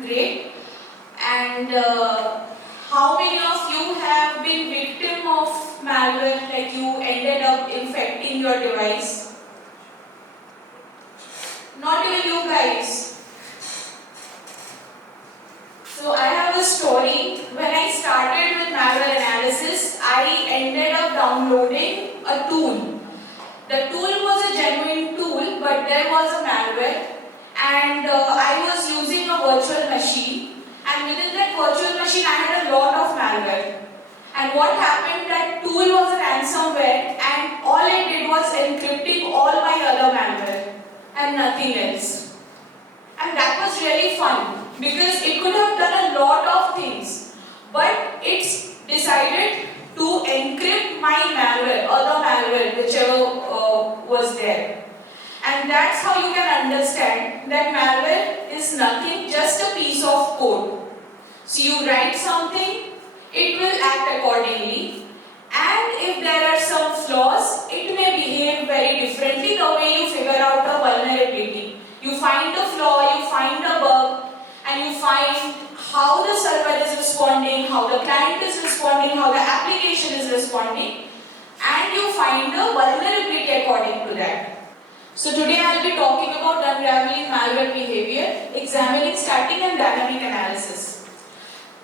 Great. And how many of you have been victim of malware, like you ended up infecting your device? Not even you guys. So I have a story. When I started with malware analysis, I ended up downloading a tool. The tool was a genuine tool, but there was a malware, and I was using a virtual machine, and within that virtual machine I had a lot of malware. And what happened, that tool was a ransomware, and all it did was encrypting all my other malware and nothing else. And that was really fun because it could have done a lot of things, but it's decided to encrypt my malware, other malware, whichever was there. And that's how you can understand that malware is nothing, just a piece of code. So you write something, it will act accordingly, and if there are some flaws, it may behave very differently the way you figure out a vulnerability. You find a flaw, you find a bug, and you find how the server is responding, how the client is responding, how the application is responding, and you find the vulnerability according to that. So today I will be talking about unraveling malware behavior, examining static and dynamic analysis.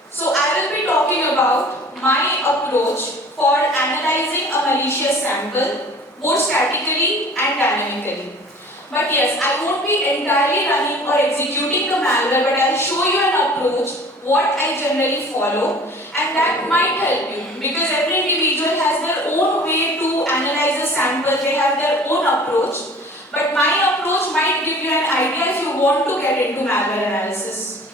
So I will be talking about my approach for analyzing a malicious sample, both statically and dynamically. But yes, I won't be entirely running or executing the malware, but I will show you an approach, what I generally follow, and that might help you because every individual has their own way to analyze a sample, they have their own approach. But my approach might give you an idea if you want to get into malware analysis.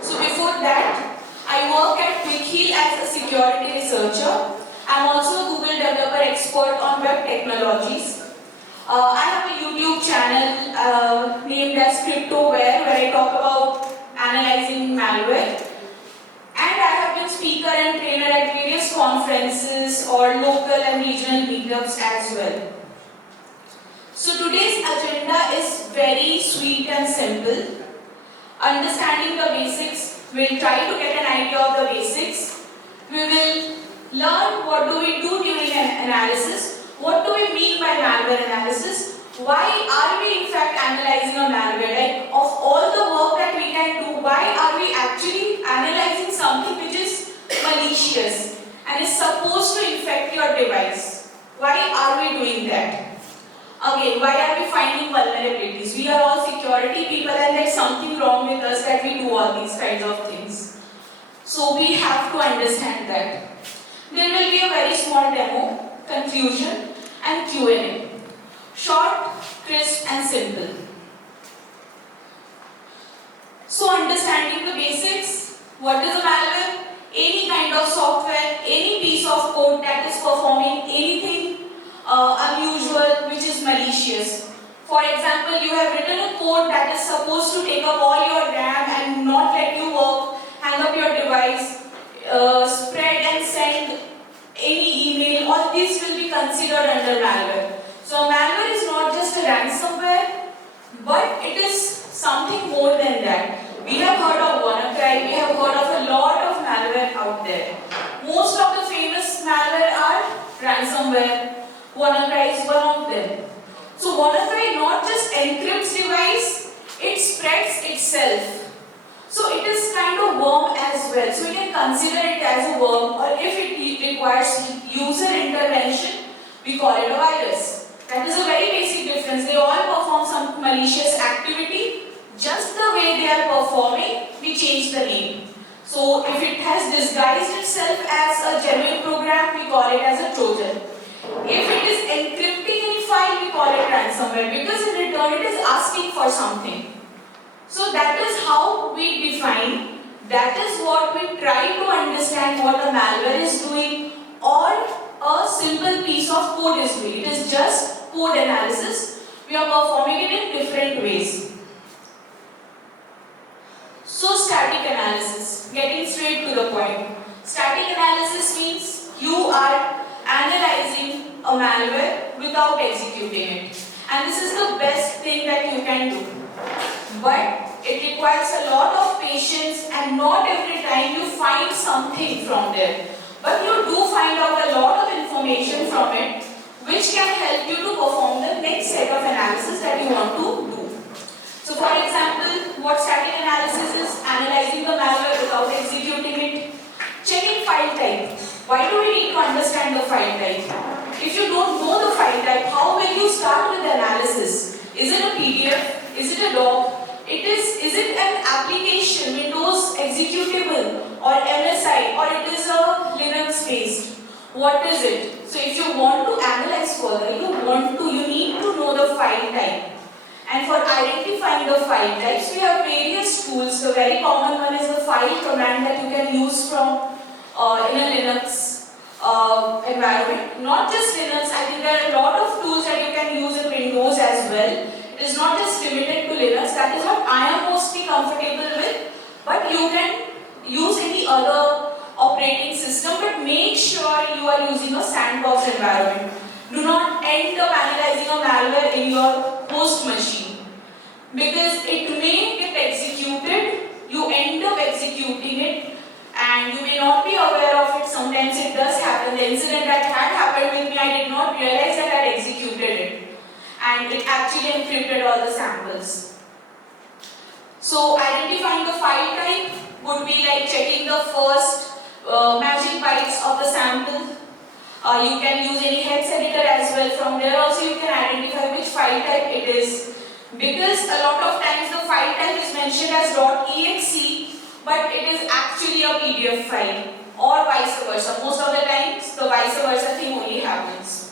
So before that, I work at Quickheal as a security researcher. I am also a Google developer expert on web technologies. I have a YouTube channel named as Cryptoware where I talk about analyzing malware. And I have been speaker and trainer at various conferences or local and regional meetups as well. So today's agenda is very sweet and simple. Understanding the basics, we'll try to get an idea of the basics. We will learn what do we do during an analysis, what do we mean by malware analysis, why are we in fact analyzing a malware, like of all the work that we can do, why are we actually analyzing something which is malicious and is supposed to infect your device. Why are we doing that? Again, why are we finding vulnerabilities? We are all security people and there's something wrong with us that we do all these kinds of things. So we have to understand that. There will be a very small demo, conclusion and Q&A. Short, crisp and simple. So understanding the basics, what is a malware? Any kind of software, any piece of code that is performing anything unusual which is malicious. For example, you have written a code that is supposed to take up all your RAM and not let you work, hang up your device, spread and send any email. All these will be considered under malware. So malware is not just a ransomware, but it is something more than that. We have heard of WannaCry, we have heard of a lot of malware out there. Most of the famous malware are ransomware. WannaCry is one of them. So WannaCry not just encrypts device, it spreads itself. So it is kind of worm as well. So we can consider it as a worm, or if it requires user intervention, we call it a virus. That is a very basic difference. They all perform some malicious activity. Just the way they are performing, we change the name. So if it has disguised itself as a genuine program, we call it as a Trojan. If it is encrypting any file, we call it ransomware because in return it is asking for something. So that is how we define, that is what we try to understand what a malware is doing or a simple piece of code is doing. It is just code analysis. We are performing it in different ways. So static analysis, getting straight to the point. Static analysis means you are analyzing a malware without executing it. And this is the best thing that you can do. But it requires a lot of patience, and not every time you find something from there. But you do find out a lot of information from it, which can help you to perform the next set of analysis that you want to do. So for example, what static analysis is? Analyzing the malware without executing it. Checking file type. Why do we need to understand the file type? If you don't know the file type, how will you start with the analysis? Is it a PDF? Is it a doc? Is it an application, Windows executable, or MSI, or it is a Linux based? What is it? So if you want to analyze further, you need to know the file type. And for identifying the file types, we have various tools. The very common one is the file command that you can use from in a Linux environment. Not just Linux, I think there are a lot of tools that you can use in Windows as well. It is not just limited to Linux. That is what I am mostly comfortable with. But you can use any other operating system, but make sure you are using a sandbox environment. Do not end up analyzing a malware in your host machine, because it may get executed, you end up executing it, and you may not be aware of it. Sometimes it does happen. The incident that had happened with me, I did not realize that I had executed it, and it actually encrypted all the samples. So identifying the file type would be like checking the first magic bytes of the sample. You can use any hex editor as well. From there also you can identify which file type it is, because a lot of times the file type is mentioned as .exe, but it is actually a PDF file, or vice versa. Most of the times the vice versa thing only happens.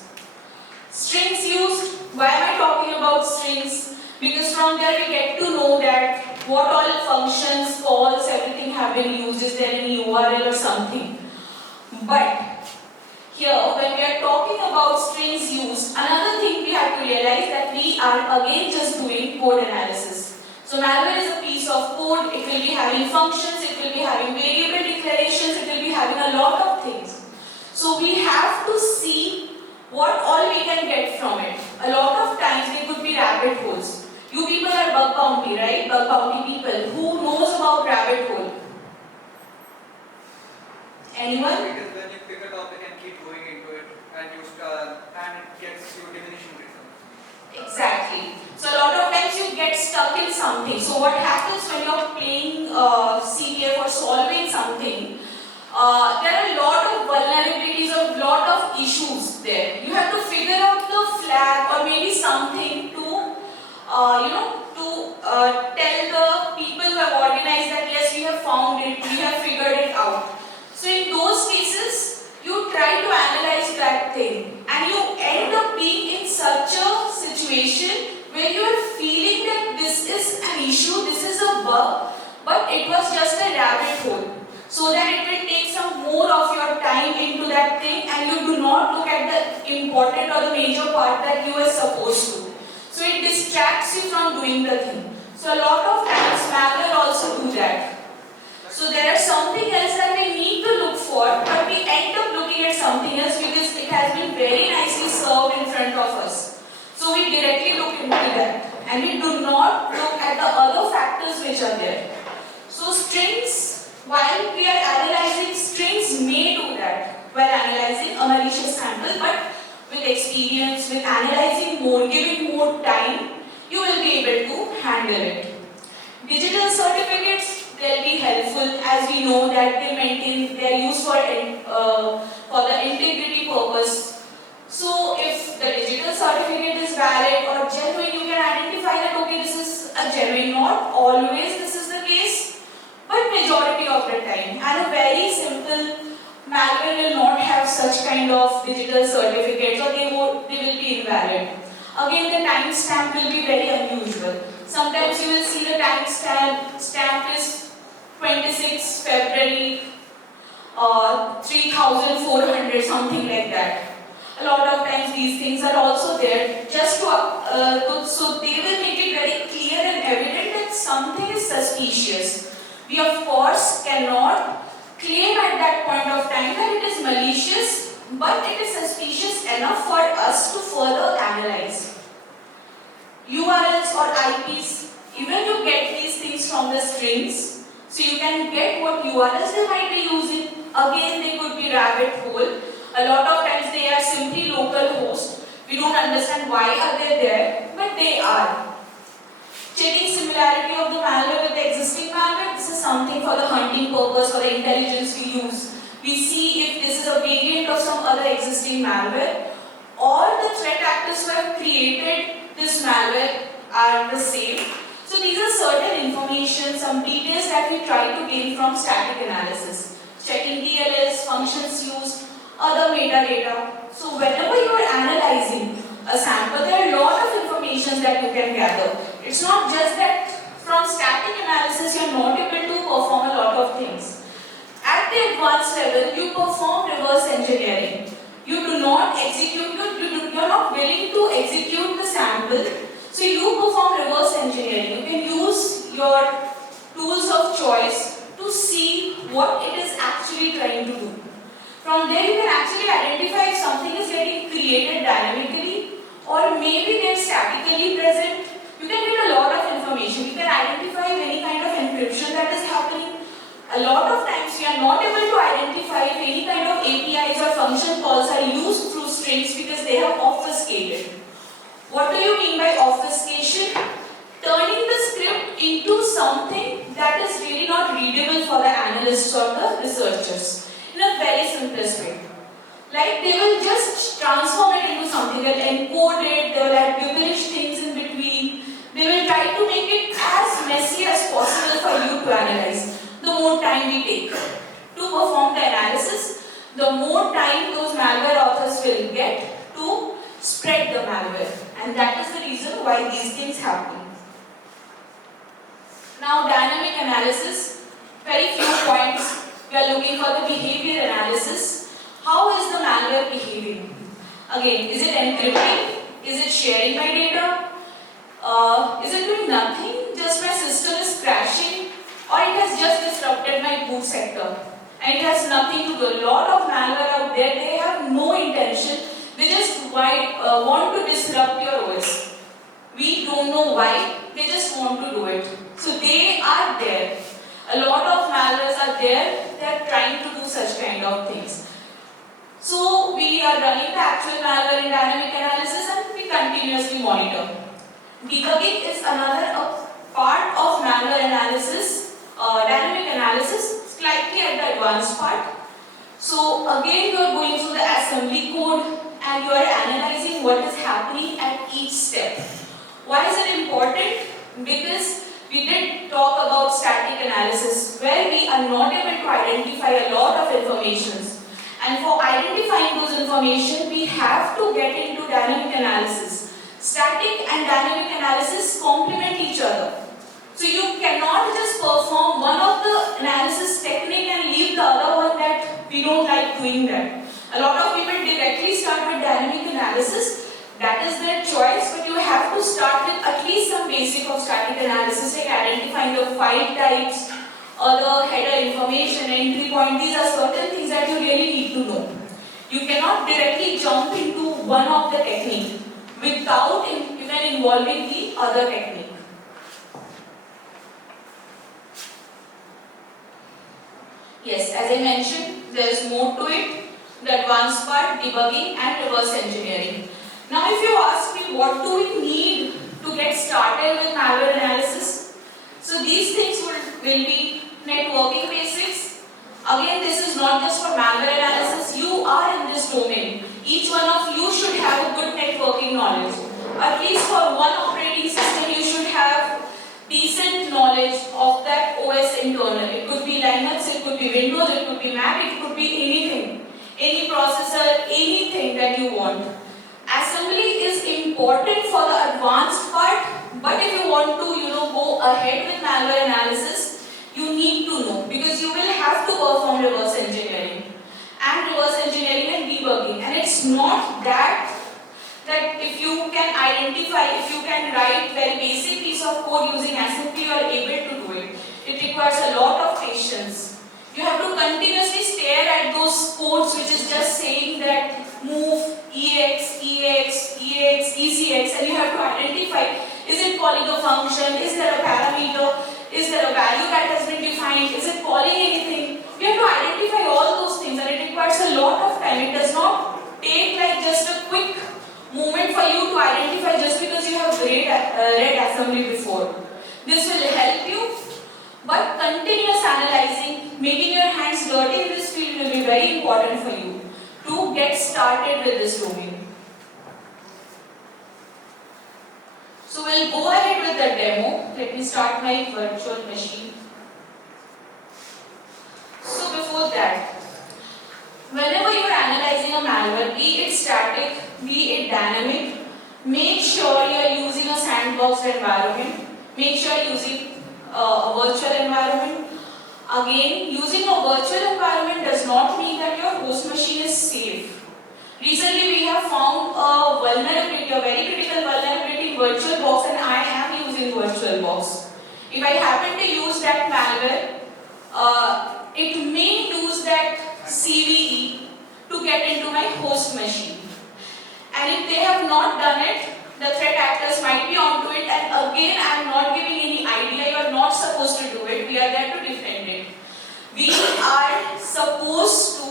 Strings used. Why am I talking about strings? Because from there we get to know that what all functions, calls, everything have been used. Is there any URL or something? But here, when we are talking about strings used, another thing we have to realize that we are again just doing code analysis. So malware is a piece of code. It will be having functions, it will be having variable declarations, it will be having a lot of things. So we have to see what all we can get from it. A lot of times they could be rabbit holes. You people are bug bounty, right? Bug bounty people. Who knows about rabbit hole? Anyone? It is when you pick a topic and keep going into it, and it gets you diminishing returns. Exactly. So a lot of times you get stuck in something. So what happens when you are playing CTF or solving something? There are a lot of vulnerabilities, a lot of issues there. You have to figure out the flag or maybe something to tell the people who have organized that yes, we have found it, we have figured it out. So in those cases, you try to analyze that thing, and you end up being in such a situation where you are feeling that this is an issue, this is a bug, but it was just a rabbit hole. So that it will take some more of your time into that thing, and you do not look at the important or the major part that you are supposed to. So it distracts you from doing the thing. So a lot of times malware also do that. So there is something else that we need to look for, but we end up looking at something else because it has been very nicely served in front of us. So we directly look into that, and we do not look at the other factors which are there. So strings, while we are analyzing, strings may do that while analyzing a malicious sample, but with experience, with analyzing more, giving more time, you will be able to handle it. Digital certificates, they'll be helpful, as we know that they are used for the integrity purpose. So if the digital certificate is valid or genuine, you can identify that okay, this is a genuine. Not always this is the case, but majority of the time. And a very simple malware will not have such kind of digital certificates, or they will be invalid. Again, the timestamp will be very unusual. Sometimes you will see the timestamp is 26 February 3400, something like that. A lot of times these things are also there just so they will make it very clear and evident that something is suspicious. We of course cannot claim at that point of time that it is malicious, but it is suspicious enough for us to further analyze. URLs or IPs, even you get these things from the the strings. So you can get what URLs they might be using. Again, they could be rabbit hole. A lot of times they are simply local hosts. We don't understand why are they there, but they are. Checking similarity of the malware with the existing malware. This is something for the hunting purpose or the intelligence we use. We see if this is a variant of some other existing malware. All the threat actors who have created this malware are the same. So these are certain information, some details that we try to gain from static analysis. Checking DLLs, functions used, other metadata. So whenever you are analyzing a sample, there are a lot of information that you can gather. It's not just that from static analysis you are not able to perform a lot of things. At the advanced level, you perform reverse engineering. You do not execute, you are not willing to execute the sample. So you perform reverse engineering. You can use your tools of choice to see what it is actually trying to do. From there you can actually identify if something is getting created dynamically or maybe they are statically present. You can get a lot of information. You can identify any kind of encryption that is happening. A lot of times we are not able to identify if any kind of APIs or function calls are used through strings because they have obfuscated. What do you mean by obfuscation? Turning the script into something that is really not readable for the analysts or the researchers in a very simplest way. Like they will just transform it into something, they'll encode it, they will add gibberish things in between, they will try to make it as messy as possible for you to analyze. The more time we take to perform the analysis, the more time those malware authors will get to spread the malware. And that is the reason why these things happen. Now dynamic analysis, very few points. We are looking for the behavior analysis. How is the malware behaving? Again, is it encrypting? Is it sharing my data? Is it doing nothing? Just my system is crashing? Or it has just disrupted my boot sector? And it has nothing to do. A lot of malware out there, they have no intention. They just want to disrupt your OS. We don't know why, they just want to do it. So they are there. A lot of malwares are there, they are trying to do such kind of things. So we are running the actual malware in dynamic analysis and we continuously monitor. Debugging is another part of malware analysis, dynamic analysis, slightly at the advanced part. So again you are going through the assembly code and you are analyzing what is happening at each step. Why is it important? Because we did talk about static analysis where we are not able to identify a lot of information. And for identifying those information, we have to get into dynamic analysis. Static and dynamic analysis complement each other. So you cannot just perform one of the analysis technique and leave the other one that we don't like doing that. A lot of people directly start with dynamic analysis. That is their choice, but you have to start with at least some basic of static analysis, like identifying the file types, or the header information, entry point. These are certain things that you really need to know. You cannot directly jump into one of the technique without even involving the other technique. Yes, as I mentioned, there is more to it. The advanced part, debugging and reverse engineering. Now if you ask me what do we need to get started with malware analysis, so these things will be networking basics. Again, this is not just for malware analysis, you are in this domain. Each one of you should have a good networking knowledge. At least for one operating system you should have decent knowledge of that OS internal. It could be Linux, it could be Windows, it could be Mac, it could be anything. Any processor, anything that you want. Assembly is important for the advanced part, but if you want to go ahead with malware analysis, you need to know because you will have to perform reverse engineering and debugging. And it's not that if you can identify, if you can write very basic piece of code using assembly, you are able to do it. It requires a lot of patience. You have to continuously stare at those codes which is just saying that move, EX, EX, EX, ECX, and you have to identify, is it calling a function, is there a parameter, is there a value behind? Is it calling anything? You have to identify all those things, and it requires a lot of time. It does not take like just a quick moment for you to identify just because you have read assembly before. This will help you, but continuous analyzing, making your hands dirty in this field will be very important for you to get started with this domain. So we'll go ahead with the demo. Let me start my virtual machine. So before that, whenever you are analyzing a malware, be it static, be it dynamic, make sure you are using a sandbox environment. Make sure you are using a virtual environment. Again, using a virtual environment does not mean that your host machine is safe. Recently, we have found a vulnerability, a very critical vulnerability in VirtualBox, and I am using VirtualBox. If I happen to use that malware, it may use that CVE to get into my host machine. And if they have not done it, the threat actors might be onto it, and again I am not giving any idea, you are not supposed to do it, we are there to defend it. We are supposed to,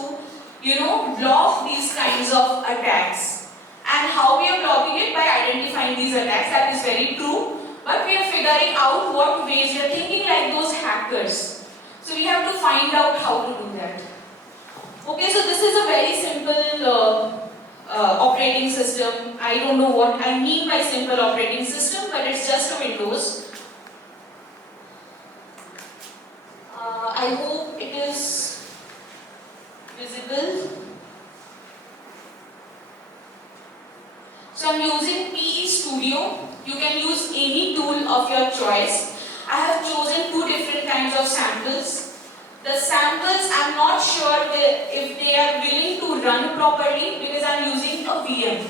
block these kinds of attacks. And how we are blocking it? By identifying these attacks, that is very true, but we are figuring out what ways we are thinking like those hackers. So we have to find out how to do that. Okay, so this is a very simple operating system. I don't know what I mean by simple operating system, but it's just a Windows. I hope it is visible. So I'm using PE Studio. You can use any tool of your choice. I have chosen two different kinds of samples. The samples I'm not sure if they are willing to run properly because I'm using a VM.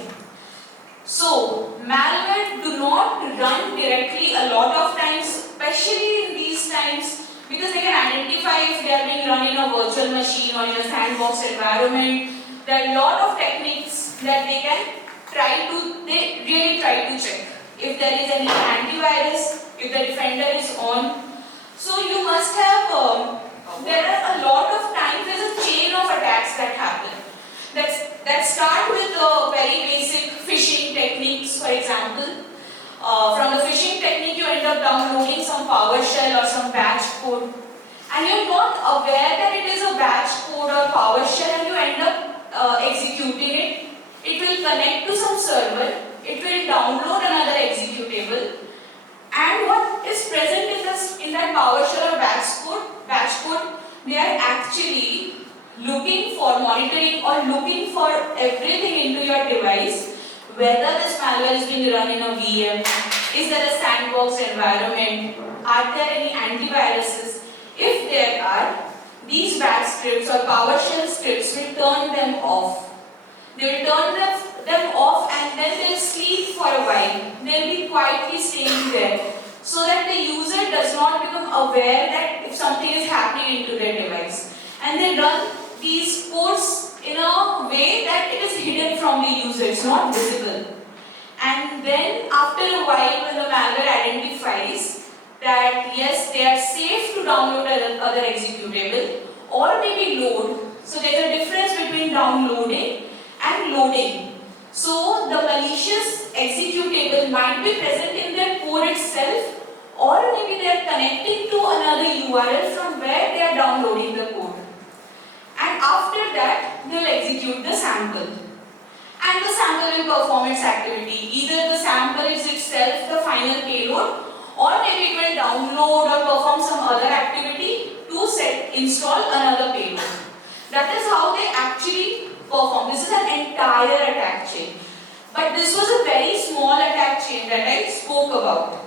So malware do not run directly a lot of times, especially in these times, because they can identify if they are being run in a virtual machine or in a sandbox environment. There are a lot of techniques that they really try to check. If there is any antivirus, if the defender is on. So you must have, there are a lot of times, there's a chain of attacks that happen. That start with very basic phishing techniques, for example. From the phishing technique, you end up downloading some PowerShell or some batch code, and you're not aware that it is a batch code or PowerShell, and you end up executing it. It will connect to some server, it will download another executable, and what is present in that PowerShell or batch code, they are actually looking for monitoring or looking for everything into your device, whether this malware is being run in a VM, is there a sandbox environment, are there any antiviruses. If there are, these batch scripts or PowerShell scripts will turn them off. They will turn them off, and then they'll sleep for a while. They'll be quietly staying there, so that the user does not become aware that if something is happening into their device. And they run these codes in a way that it is hidden from the user, it's not visible. And then after a while, when the malware identifies that yes, they are safe to download other executable or maybe load. So there's a difference between downloading and loading. So the malicious executable might be present in their code itself, or maybe they are connecting to another URL from where they are downloading the code. And after that, they will execute the sample. And the sample will perform its activity. Either the sample is itself the final payload, or maybe it will download or perform some other activity to install another payload. That is how they actually perform. This is an entire attack chain. But this was a very small attack chain that I spoke about.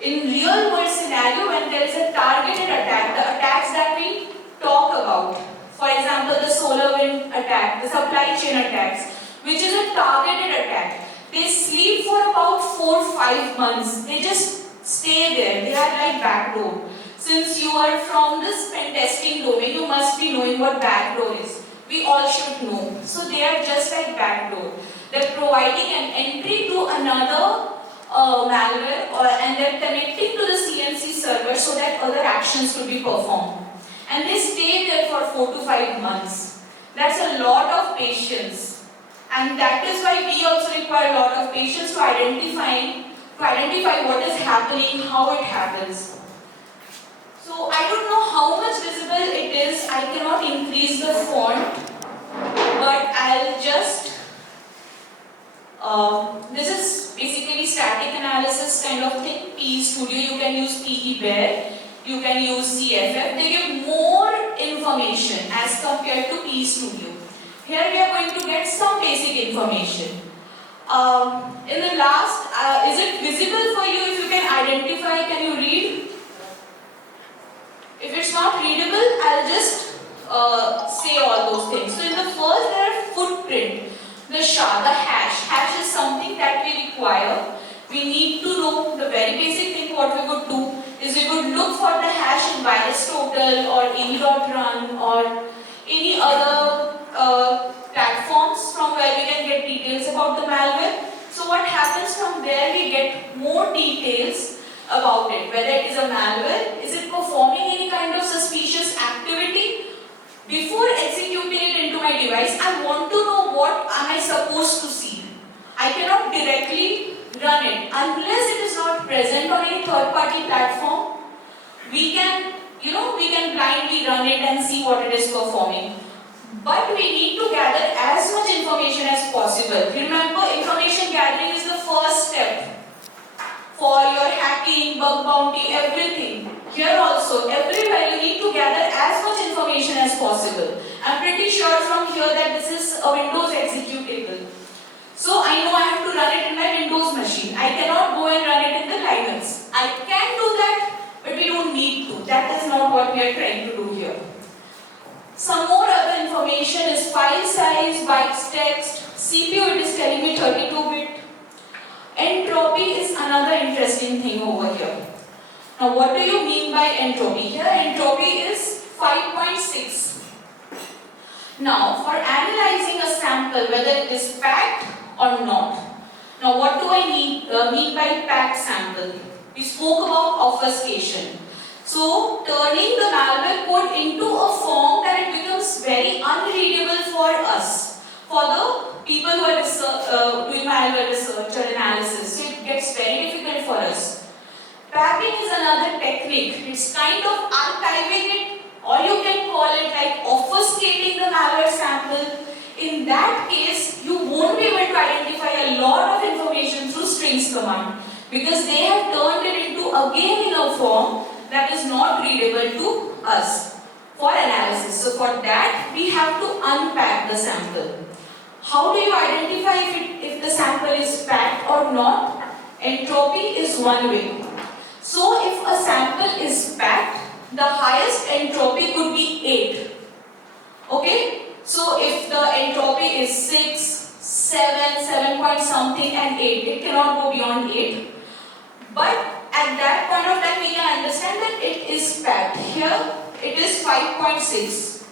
In real world scenario, when there is a targeted attack, the attacks that we talk about, for example, the SolarWinds attack, the supply chain attacks, which is a targeted attack. They sleep for about 4-5 months. They just stay there. They are like backdoor. Since you are from this pen testing domain, you must be knowing what backdoor is. We all should know. So they are just like backdoor. They're providing an entry to another malware, and they're connecting to the CNC server so that other actions to be performed. And they stay there for 4 to 5 months. That's a lot of patience. And that is why we also require a lot of patience to identify what is happening, how it happens. So I don't know how much visible it is. I cannot increase the font, but I'll just this is basically static analysis kind of thing. PE Studio, you can use PE Bear, you can use CFF. They give more information as compared to PE Studio. Here we are going to get some basic information. In the last, is it visible for you? If you can identify, can you read? If it's not readable, I'll just say all those things. So in the first, there are footprint. The SHA, the hash. Hash is something that we require. We need to know the very basic thing. What we would do is we would look for the hash in VirusTotal or any.run or any other platforms from where we can get details about the malware. So what happens from there, we get more details about it. Whether it is a malware, is it performing any kind of suspicious activity? Before executing it into my device, I want to know what am I supposed to see. I cannot directly run it unless it is not present on any third-party platform. We can blindly run it and see what it is performing. But we need to gather as much information as possible. Remember, information gathering is the first step for your hacking, bug bounty, everything. Here also, everywhere you need to gather as much information as possible. I'm pretty sure from here that this is a Windows executable. So I know I have to run it in my Windows machine. I cannot go and run it in the Linux. I can do that, but we don't need to. That is not what we are trying to do here. Some more other information is file size, bytes text, CPU it is telling me 32-bit. Entropy is another interesting thing over here. Now what do you mean by entropy? Here entropy is 5.6. Now for analyzing a sample, whether it is packed or not. Now what do I mean by packed sample? We spoke about obfuscation. So turning the malware code into a form that it becomes very unreadable for us, for the people who are doing malware research or analysis. So it gets very difficult for us. Packing is another technique. It's kind of archiving it, or you can call it like obfuscating the malware sample. In that case, you won't be able to identify a lot of information through strings command because they have turned it into again in a form that is not readable to us for analysis. So for that, we have to unpack the sample. How do you identify if the sample is packed or not? Entropy is one way. So if a sample is packed, the highest entropy could be 8. Okay? So if the entropy is 6, 7 point something and 8, it cannot go beyond 8. But at that point of time, we can understand that it is packed. Here, it is 5.6.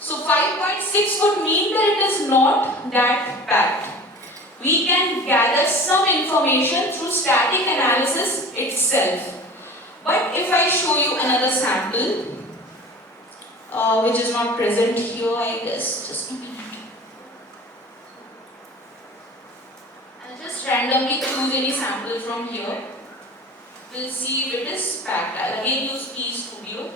So 5.6 would mean that it is not that packed. We can gather some information through static analysis itself. But if I show you another sample, which is not present here, I guess, just a minute. I'll just randomly choose any sample from here. We'll see if it is packed. I'll again use PE Studio.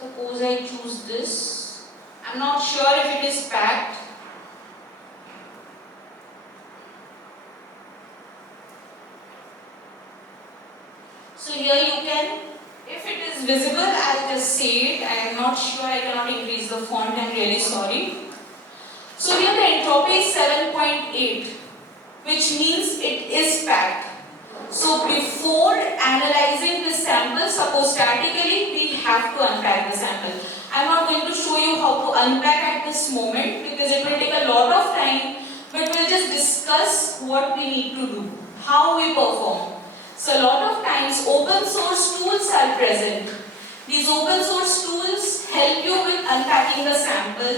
Suppose I choose this. I'm not sure if it is packed. So here you can, if it is visible, I'll just say it. I am not sure, I cannot increase the font, I'm really sorry. So here the entropy is 7.8, which means it is packed. So before analyzing this sample, suppose statically, we have to unpack the sample. I'm not going to show you how to unpack at this moment because it will take a lot of time, but we'll just discuss what we need to do, how we perform. So a lot of times open source tools are present. These open source tools help you with unpacking the sample.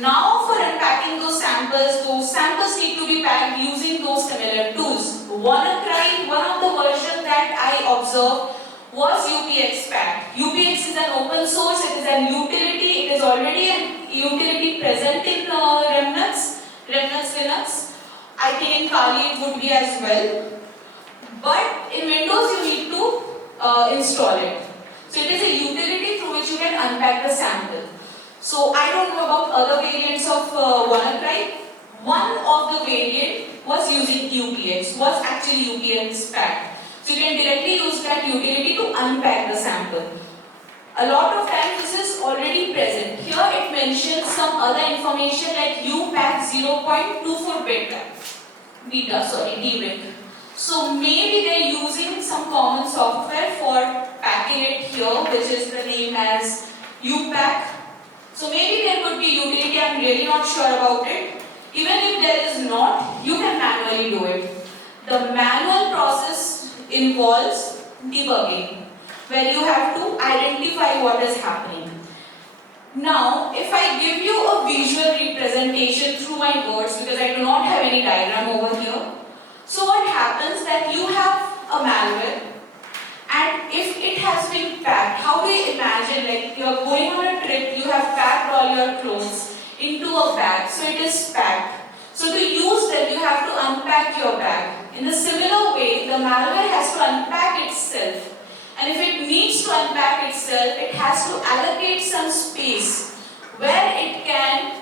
Now for unpacking packing those samples need to be packed using those similar tools. WannaCry, one of the versions that I observed was UPX packed. UPX is an open source, it is an utility, it is already a utility present in Remnants Linux. I think in Kali it would be as well. But in Windows you need to install it. So it is a utility through which you can unpack the sample. So I don't know about other variants of WannaCry. One of the variant was using UPX, was actually UPX packed. So you can directly use that utility to unpack the sample. A lot of times this is already present. Here it mentions some other information like UPack 0.24 DBIC. So maybe they're using some common software for packing it here, which is the name as UPack. So maybe there could be utility, I'm really not sure about it. Even if there is not, you can manually do it. The manual process involves debugging, where you have to identify what is happening. Now, if I give you a visual representation through my words, because I do not have any diagram over here. So what happens that you have a malware, and if it has been packed, how do you imagine, like you are going on a trip, you have packed all your clothes into a bag, so it is packed. So to use them, you have to unpack your bag. In a similar way, the malware has to unpack itself. And if it needs to unpack itself, it has to allocate some space where it can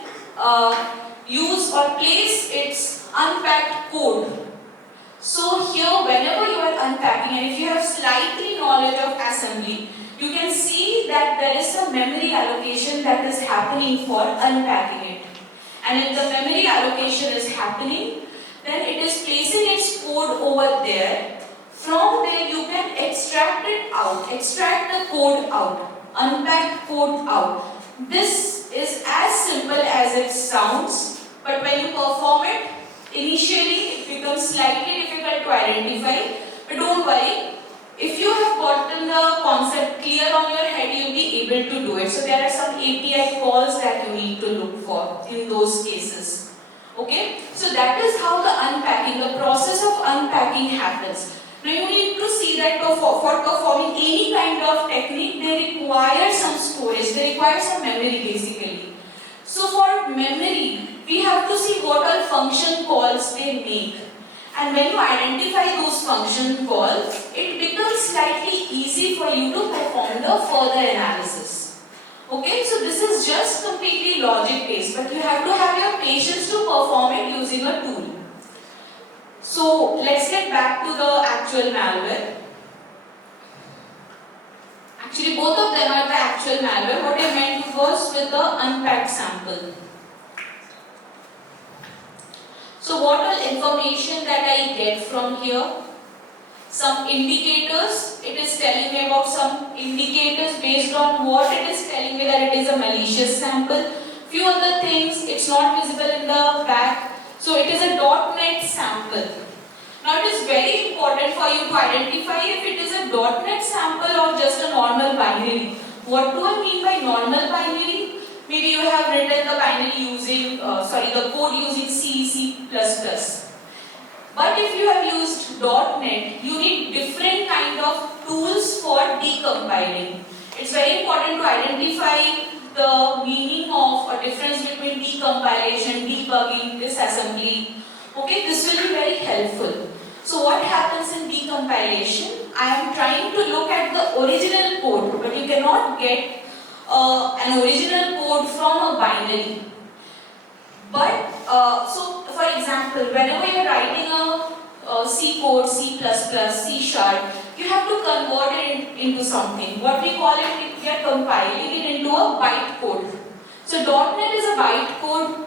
use or place its unpacked code. So here, whenever you are unpacking, and if you have slightly knowledge of assembly, you can see that there is some memory allocation that is happening for unpacking it. And if the memory allocation is happening, then it is placing its code over there. From there you can extract it out, extract the code out, unpack code out. This is as simple as it sounds, but when you perform it, initially it becomes slightly difficult to identify. But don't worry, if you have gotten the concept clear on your head, you will be able to do it. So there are some API calls that you need to look for in those cases. Okay, so that is how the unpacking, the process of unpacking happens. Now you need to see that for performing any kind of technique, they require some storage, they require some memory basically. So for memory, we have to see what all function calls they make. And when you identify those function calls, it becomes slightly easy for you to perform the further analysis. Okay, so this is just completely logic based, but you have to have your patience to perform it using a tool. So let's get back to the actual malware. Actually, both of them are the actual malware. What I meant was with the unpacked sample. So what all information that I get from here? Some indicators. It is telling me about some indicators based on what it is telling me that it is a malicious sample. Few other things, it's not visible in the back. So it is a .NET sample. Now it is very important for you to identify if it is a .NET sample or just a normal binary. What do I mean by normal binary? Maybe you have written the binary using, the code using C, C++. But if you have used .NET, you need different kind of tools for decompiling. It's very important to identify the meaning of a difference between decompilation, debugging, disassembly. Okay, this will be very helpful. So what happens in decompilation? I am trying to look at the original code, but you cannot get an original code from a binary. But, so for example, whenever you are writing a C code, C++, C#, you have to convert it into something. What we call it, we are compiling it into a byte code. So .NET is a byte code.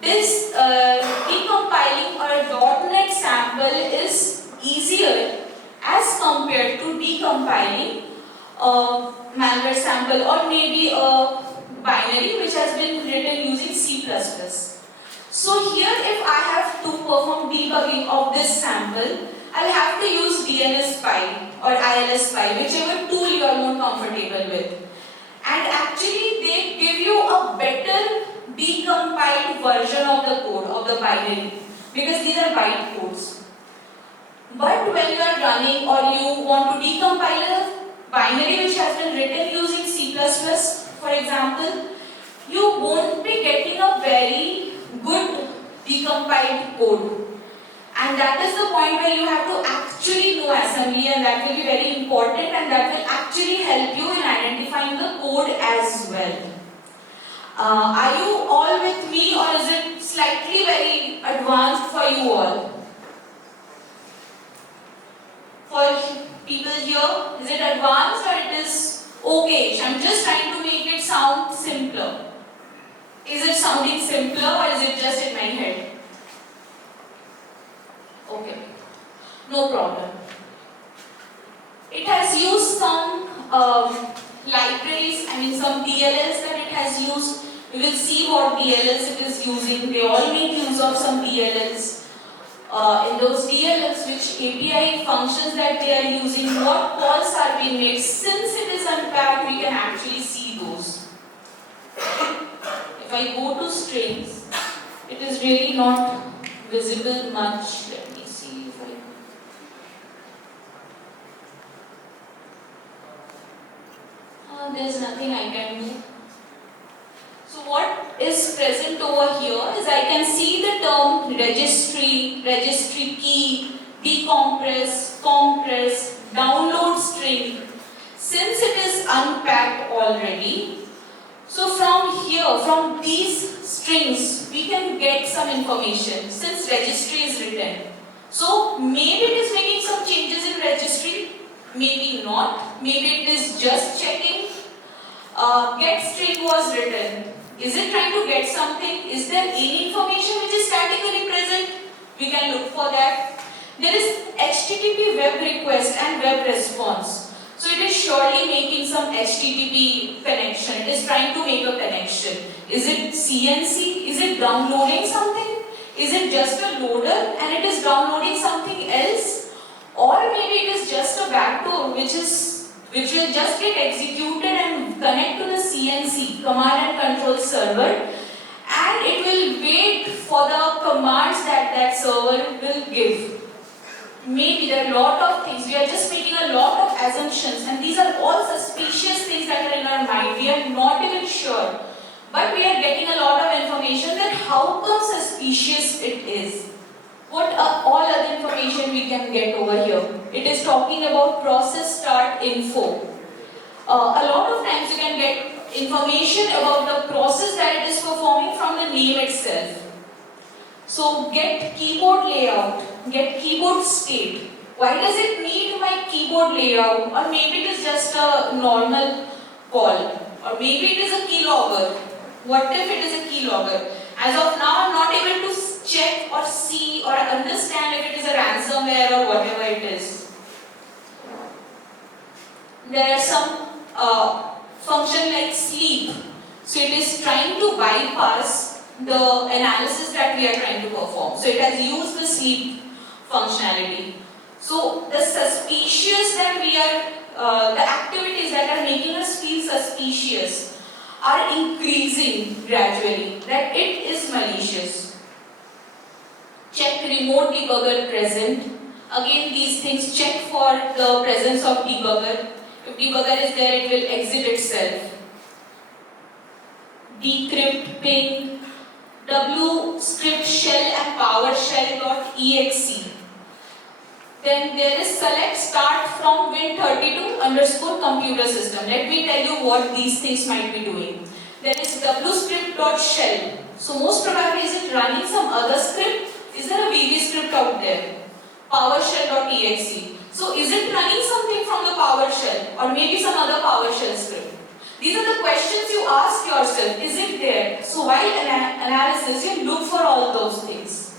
This decompiling a .NET sample is easier as compared to decompiling a malware sample or maybe a binary which has been written using C++. So here if I have to perform debugging of this sample, I'll have to use DNSPy or ILSPy, whichever tool you are more comfortable with. And actually they give you a better decompiled version of the code, of the binary, because these are byte codes. But when you are running or you want to decompile a binary which has been written using C++, for example, you won't be getting a very good decompiled code. And that is the point where you have to actually know assembly, and that will be very important, and that will actually help you in identifying the code as well. Are you all with me, or is it slightly very advanced for you all? For people here, is it advanced or it is okay? I'm just trying to make it sound simpler. Is it sounding simpler or is it just in my head? Okay, no problem. It has used some libraries, some DLLs that it has used. We will see what DLLs it is using. They all make use of some DLLs. In those DLLs, which API functions that they are using, what calls are being made. Since it is unpacked, we can actually see those. If I go to strings, it is really not visible much. Let me see if there's nothing I can do. So what is present over here is I can see the term registry, registry key, decompress, compress, download string. Since it is unpacked already, so from here, from these strings, we can get some information since registry is written. So maybe it is making some changes in registry, maybe not, maybe it is just checking. Get string was written. Is it trying to get something? Is there any information which is statically present? We can look for that. There is HTTP web request and web response. So it is surely making some HTTP connection. It is trying to make a connection. Is it CNC? Is it downloading something? Is it just a loader and it is downloading something else? Or maybe it is just a backdoor which will just get executed and connect to the CNC, command and control server, and it will wait for the commands that that server will give. Maybe there are a lot of things. We are just making a lot of assumptions, and these are all suspicious things that are in our mind. We are not even sure, but we are getting a lot of information that how come suspicious it is. What all other information we can get over here? It is talking about process start info. A lot of times you can get information about the process that it is performing from the name itself. So get keyboard layout, get keyboard state. Why does it need my keyboard layout? Or maybe it is just a normal call. Or maybe it is a keylogger. What if it is a keylogger? As of now, I am not able to check or see or understand if it is a ransomware or whatever it is. There are some function like sleep. So it is trying to bypass the analysis that we are trying to perform. So it has used the sleep functionality. So the suspicious that we are, the activities that are making us feel suspicious are increasing gradually, that it is malicious. Check remote debugger present. Again, these things check for the presence of debugger. If debugger is there, it will exit itself. Decrypt, ping, W script shell and PowerShell.exe. Then there is select start from Win32 _ computer system. Let me tell you what these things might be doing. There is wscript.shell. So most probably is it running some other script? Is there a VB script out there? PowerShell.exe. So is it running something from the PowerShell or maybe some other PowerShell script? These are the questions you ask yourself. Is it there? So while analysis, you look for all those things.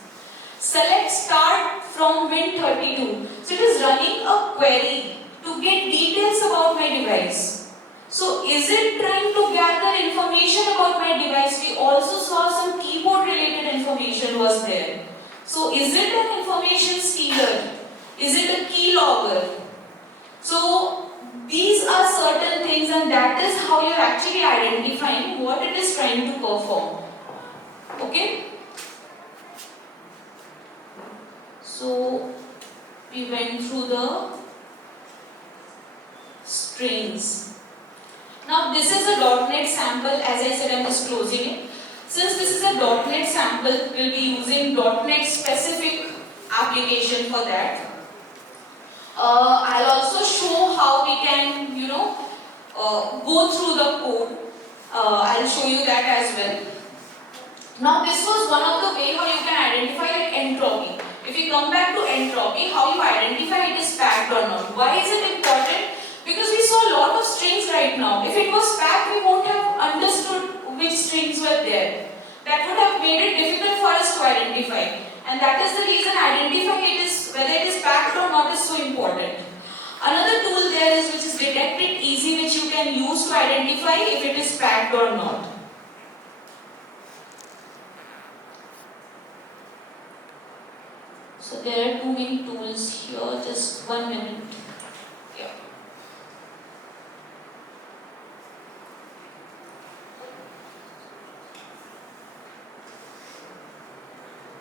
Select start from Win32. So it is running a query to get details about my device. So is it trying to gather information about my device? We also saw some keyboard related information was there. So is it an information stealer? Is it a keylogger? So these are certain things, and that is how you are actually identifying what it is trying to perform. Okay? the strings. Now this is a .NET sample. As I said, I'm just closing it. Since this is a .NET sample, we'll be using .NET specific application for that. I'll also show how we can, go through the code. I'll show you that as well. Now this was one of the way how you can identify like entropy. If you come back to entropy, how you identify it is packed or not. Why is it important? Because we saw a lot of strings right now. If it was packed, we won't have understood which strings were there. That would have made it difficult for us to identify. And that is the reason identifying it is, whether it is packed or not, is so important. Another tool there is which is detect it easy, which you can use to identify if it is packed or not. So there are too many tools here, just 1 minute. Yeah.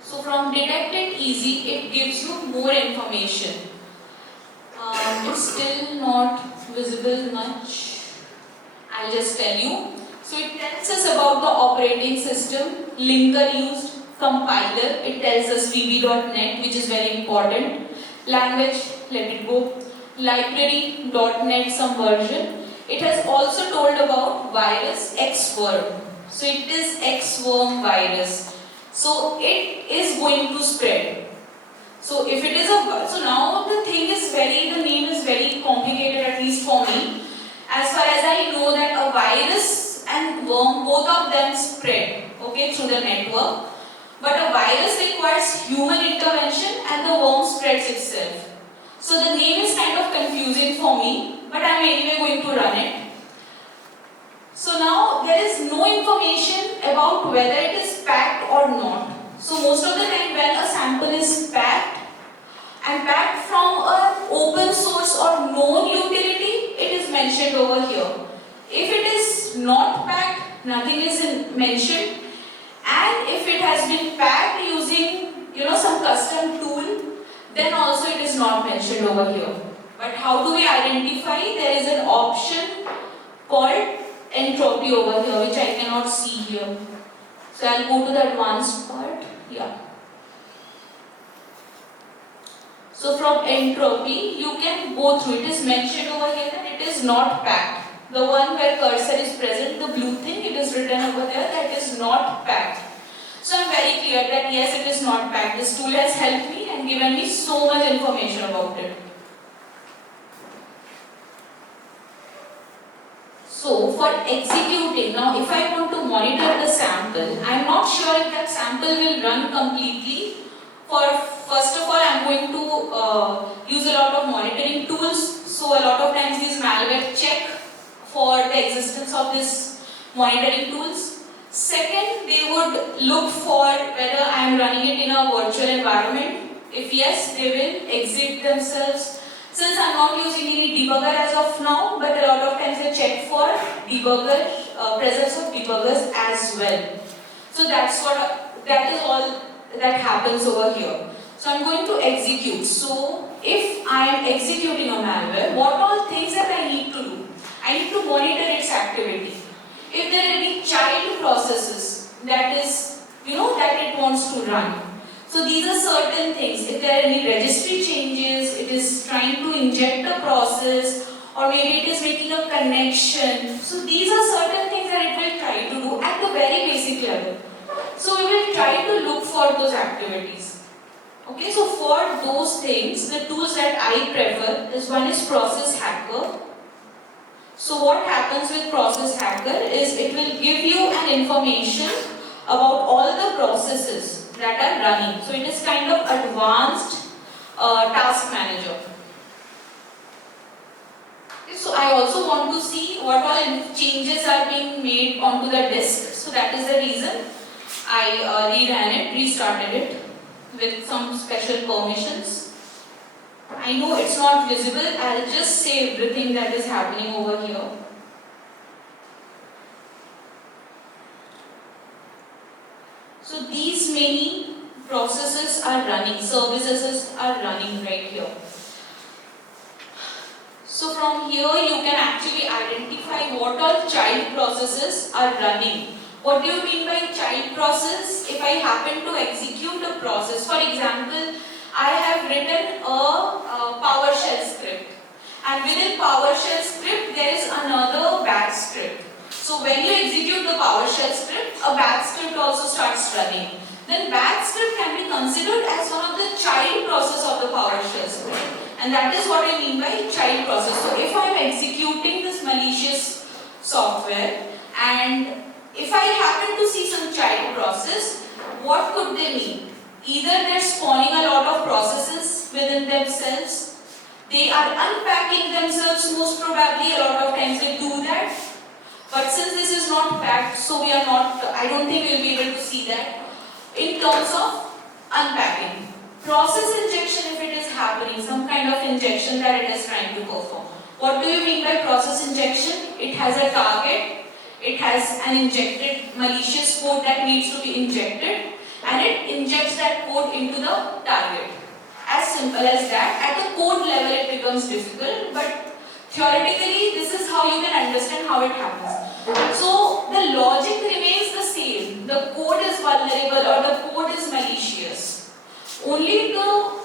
So from detect it easy, it gives you more information. It's still not visible much. I'll just tell you. So it tells us about the operating system, linker used, compiler, it tells us VB.NET, which is very important. Language, let it go. Library, .NET, some version. It has also told about virus, Xworm. So it is Xworm virus. So it is going to spread. So if it is so now the thing is the name is very complicated, at least for me. As far as I know that a virus and worm, both of them spread, okay, through the network. But a virus requires human intervention and the worm spreads itself. So the name is kind of confusing for me, but I am anyway going to run it. So now there is no information about whether it is packed or not. So most of the time when a sample is packed and packed from an open source or known utility, it is mentioned over here. If it is not packed, nothing is mentioned. And if it has been packed using some custom tool, then also it is not mentioned over here. But how do we identify? There is an option called entropy over here, which I cannot see here. So I'll go to the advanced part. Yeah. So from entropy, you can go through. It is mentioned over here that it is not packed. The one where cursor is present, the blue thing, it is written over there that is not packed. So I am very clear that yes, it is not packed. This tool has helped me and given me so much information about it. So for executing, now if I want to monitor the sample, I am not sure if that sample will run completely. First of all, I am going to use a lot of monitoring tools. So a lot of times these malware check for the existence of this monitoring tools. Second, they would look for whether I am running it in a virtual environment. If yes, they will exit themselves. Since I am not using any debugger as of now, but a lot of times they check for debugger, presence of debuggers as well. So that is all that happens over here. So I am going to execute. So if I am executing a malware, what all things that I need to do? I need to monitor its activity. If there are any child processes that is, that it wants to run. So these are certain things. If there are any registry changes, it is trying to inject a process, or maybe it is making a connection. So these are certain things that it will try to do at the very basic level. So we will try to look for those activities. Okay, so for those things, the tools that I prefer is one is Process Hacker. So what happens with Process Hacker is it will give you an information about all the processes that are running. So it is kind of advanced task manager. Okay, so I also want to see what all changes are being made onto the disk. So that is the reason I reran it, restarted it with some special permissions. I know it's not visible, I'll just say everything that is happening over here. So these many processes are running, services are running right here. So from here you can actually identify what all child processes are running. What do you mean by child process? If I happen to execute a process, for example, I have written a PowerShell script, and within PowerShell script there is another batch script. So when you execute the PowerShell script, a batch script also starts running. Then batch script can be considered as one of the child process of the PowerShell script. And that is what I mean by child process. So if I am executing this malicious software and if I happen to see some child process, what could they mean? Either they are spawning a lot of processes within themselves, they are unpacking themselves, most probably a lot of times they do that. But since this is not packed, so we are not, I don't think we will be able to see that. In terms of unpacking, process injection, if it is happening, some kind of injection that it is trying to perform. What do you mean by process injection? It has a target, it has an injected malicious code that needs to be injected, and it injects that code into the target. As simple as that. At the code level it becomes difficult, but theoretically this is how you can understand how it happens. So the logic remains the same. The code is vulnerable or the code is malicious. Only the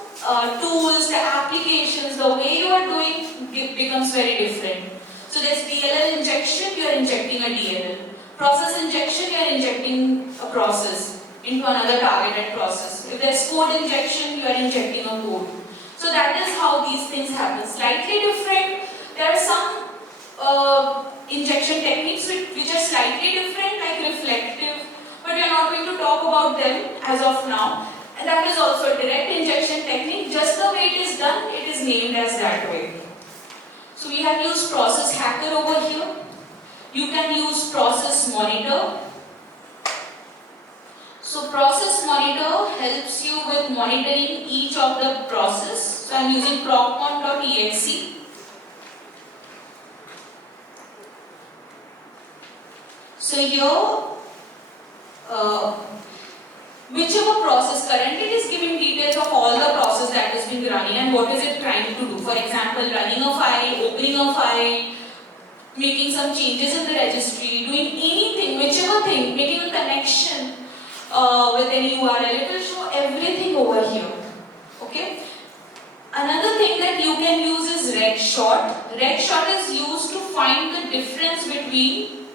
tools, the applications, the way you are doing becomes very different. So there's DLL injection, you are injecting a DLL. Process injection, you are injecting a process into another targeted process. If there's code injection, you are injecting a code. So that is how these things happen. Slightly different. There are some injection techniques which are slightly different, like reflective, but we are not going to talk about them as of now. And that is also a direct injection technique. Just the way it is done, it is named as that way. So we have used process hacker over here. You can use process monitor. So process monitor helps you with monitoring each of the process. So I am using procmon.exe. So here, whichever process, currently it is giving details of all the process that is being running and what is it trying to do. For example, running a file, opening a file, making some changes in the registry, doing anything, whichever thing, making a connection with any URL. It will show everything over here. Okay. Another thing that you can use is red shot. Red shot is used to find the difference between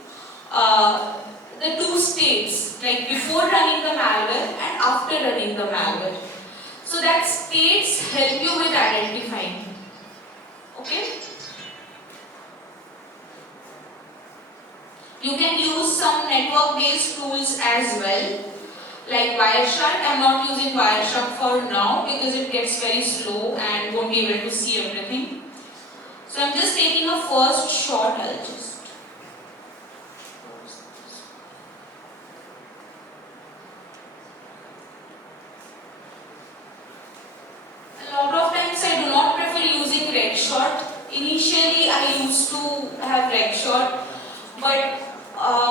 the two states, like before running the malware and after running the malware. So that states help you with identifying. Okay? You can use some network-based tools as well, like Wireshark. I am not using Wireshark for now because it gets very slow and won't be able to see everything. So I am just taking a first shot. I'll just a lot of times I do not prefer using red shot. Initially I used to have red shot, but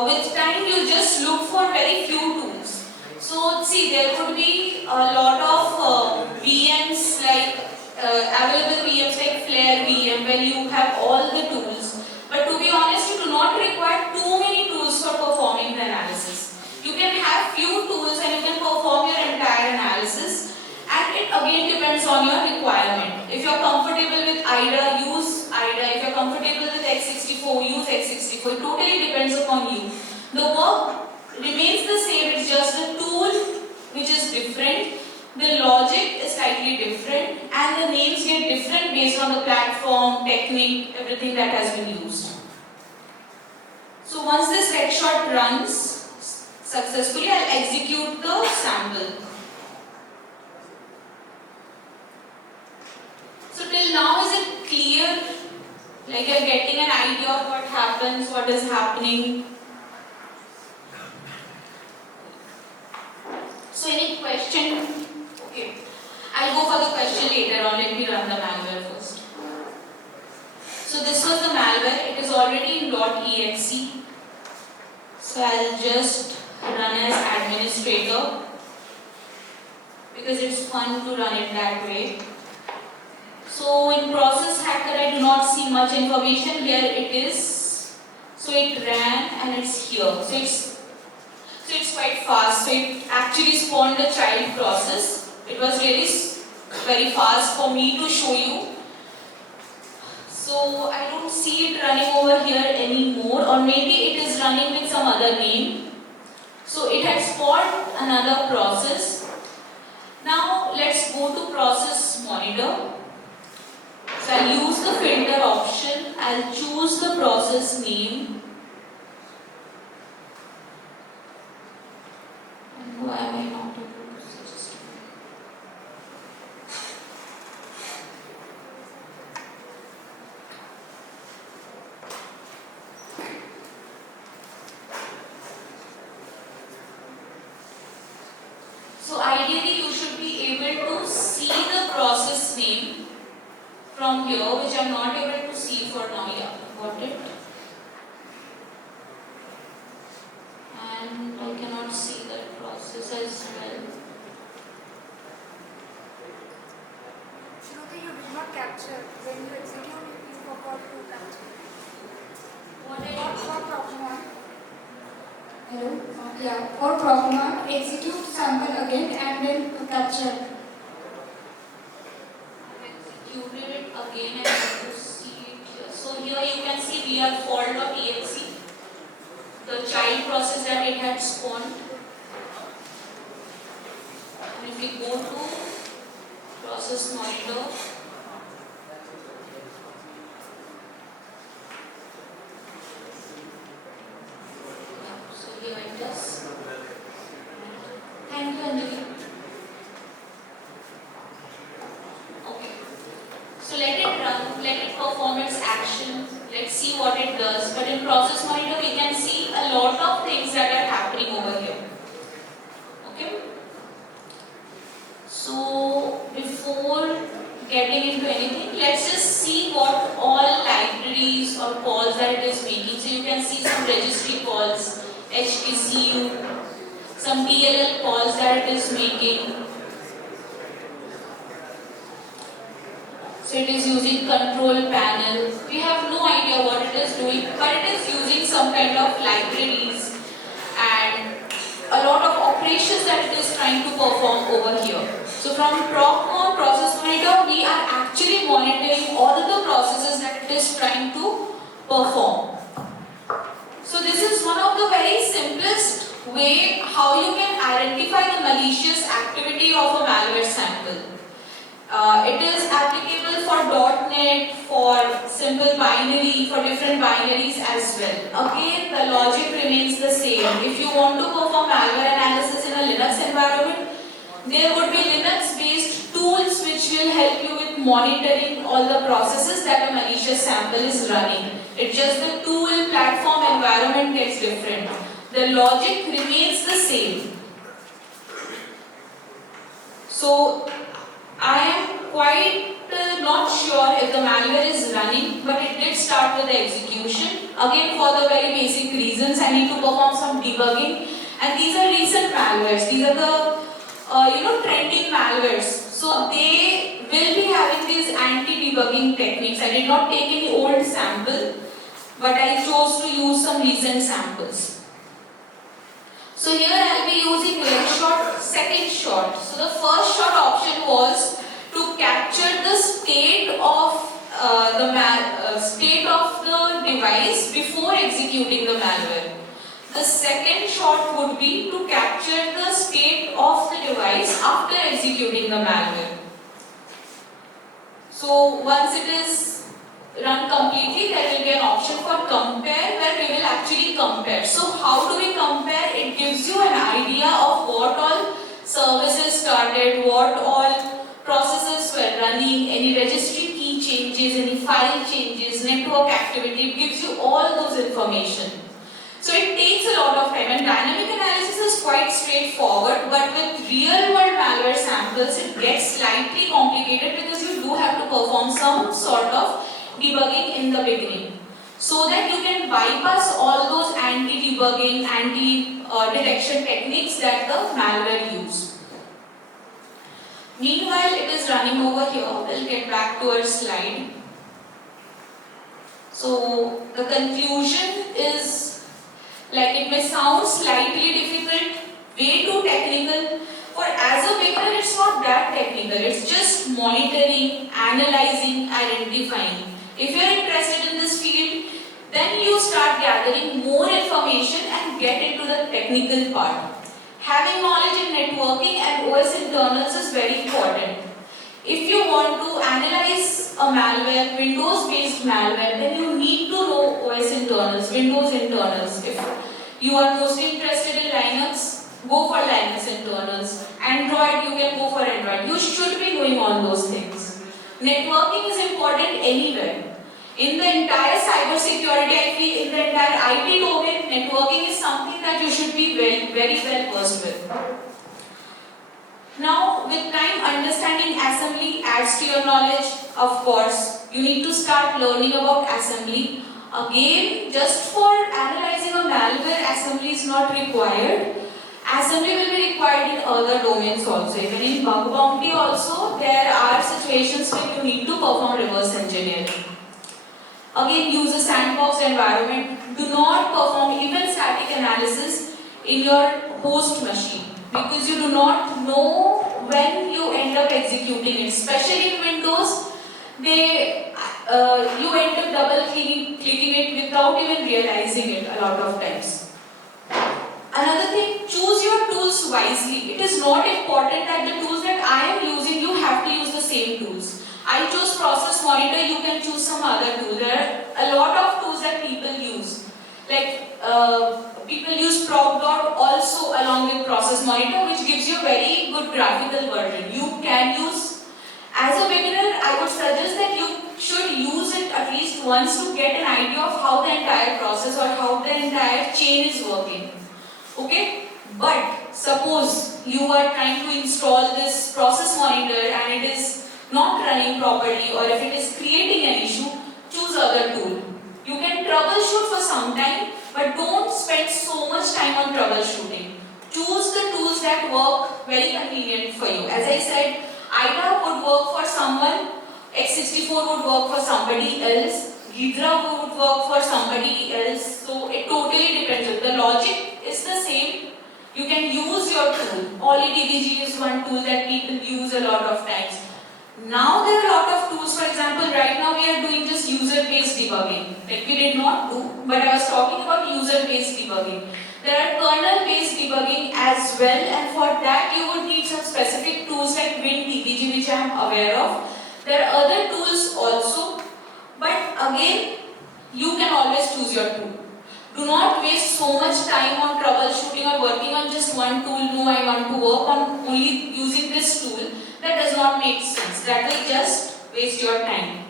with time you just look for very few tools. So see, there could be a lot of VMs like available VMs like Flare VM where you have all the tools. But to be honest, you do not require too many tools for performing the analysis. You can have few tools and you can perform your entire analysis. And it again depends on your requirement. If you are comfortable with IDA, use IDA. If you are comfortable with x64, use x64. It totally depends upon you. The work remains the same, it's just the tool which is different. The logic is slightly different and the names get different based on the platform, technique, everything that has been used. So once this red shot runs successfully, I'll execute the sample. So till now, is it clear? Like you're getting an idea of what happens, what is happening? So any question? Okay. I'll go for the question later on. Let me run the malware first. So this was the malware. It is already in .exe. So I'll just run as administrator because it's fun to run it that way. So in process hacker I do not see much information. Here it is. So it ran and it's here. So it's quite fast. So it actually spawned the child process. It was really very fast for me to show you. So I don't see it running over here anymore, or maybe it is running with some other name. So it had spawned another process. Now let's go to process monitor. So I'll use the filter option. I'll choose the process name. And why am I not able to suggest? So ideally you should be able to see the process name from here, which I am not able to see for now. Yeah, got it. And I cannot see that process as well. Shruti, you did not capture. When you execute, you forgot to capture. What I For Proxima. Hello? Yeah, for Proxima, execute sample again and then capture. executed it again and I have to see it here. So here you can see we are fault.exe, the child process that it had spawned. And if we go to process monitor, so here it is. Thank you, Anjali. Okay. So let it run, let it perform its action. Let's see what it does. But in process monitor, we can see a lot of things that are happening over here. Okay. So before getting into anything, let's just see what all libraries or calls that it is making. So you can see some registry calls, HPCU, some DLL calls that it is making. So it is using control panel. We have no idea what it is doing, but it is using some kind of libraries and a lot of operations that it is trying to perform over here. So from ProcMon process monitor, we are actually monitoring all of the processes that it is trying to perform. So this is one of the very simplest way how you can identify the malicious activity of a malware sample. It is applicable for .NET, for simple binary, for different binaries as well. Again, the logic remains the same. If you want to perform malware analysis in a Linux environment, there would be Linux-based tools which will help you with monitoring all the processes that a malicious sample is running. It's just the tool, platform, environment gets different. The logic remains the same. So, I am quite not sure if the malware is running, but it did start with the execution. Again, for the very basic reasons, I need to perform some debugging. And these are recent malwares. These are the trending malwares. So they will be having these anti-debugging techniques. I did not take any old sample, but I chose to use some recent samples. So here I will be using leg shot, second shot. So the first shot option was to capture the state of the device before executing the malware. The second shot would be to capture the state of the device after executing the malware. So once it is run completely, there will be an option for compare where we will actually compare. So how do we compare? It gives you an idea of what all services started, what all processes were running, any registry key changes, any file changes, network activity. It gives you all those information. So it takes a lot of time, and dynamic analysis is quite straightforward, but with real world malware samples it gets slightly complicated because you do have to perform some sort of debugging in the beginning, so that you can bypass all those anti-debugging, anti-detection techniques that the malware use. Meanwhile, it is running over here. We'll get back to our slide. So the conclusion is, like, it may sound slightly difficult, way too technical. For as a beginner, it's not that technical. It's just monitoring, analyzing, identifying. If you're interested in this field, then you start gathering more information and get into the technical part. Having knowledge in networking and OS internals is very important. If you want to analyze a malware, Windows-based malware, then you need to know OS internals, Windows internals. If you are mostly interested in Linux, go for Linux internals. Android, you can go for Android. You should be doing all those things. Networking is important anywhere. In the entire cybersecurity, I feel in the entire IT domain, networking is something that you should be very well versed with. Now, with time, understanding assembly adds to your knowledge. Of course, you need to start learning about assembly. Again, just for analyzing a malware, assembly is not required. Assembly will be required in other domains also. Even in bug bounty also, there are situations where you need to perform reverse engineering. Again, use a sandbox environment. Do not perform even static analysis in your host machine, because you do not know when you end up executing it. Especially in Windows, you end up double clicking it without even realizing it a lot of times. Another thing, choose your tools wisely. It is not important that the tools that I am using, you have to use the same tools. I chose Process Monitor, you can choose some other tool. There are a lot of tools that people use. Like people use ProgDot also along with Process Monitor, which gives you a very good graphical version. You can use, as a beginner, I would suggest that you should use it at least once to get an idea of how the entire process or how the entire chain is working. Okay? But suppose you are trying to install this Process Monitor and it is not running properly, or if it is creating an issue, choose other tool. You can troubleshoot for some time, but don't spend so much time on troubleshooting. Choose the tools that work very convenient for you. As I said, IDA would work for someone, x64 would work for somebody else, Ghidra would work for somebody else. So it totally depends. The logic is the same. You can use your tool. OllyDBG is one tool that people use a lot of times. Now there are a lot of tools. For example, right now we are doing just user-based debugging. Like we did not do, but I was talking about user-based debugging. There are kernel-based debugging as well, and for that you would need some specific tools like WinDBG, which I am aware of. There are other tools also, but again, you can always choose your tool. Do not waste so much time on troubleshooting or working on just one tool. No, I want to work on only using this tool. That does not make sense. That will just waste your time.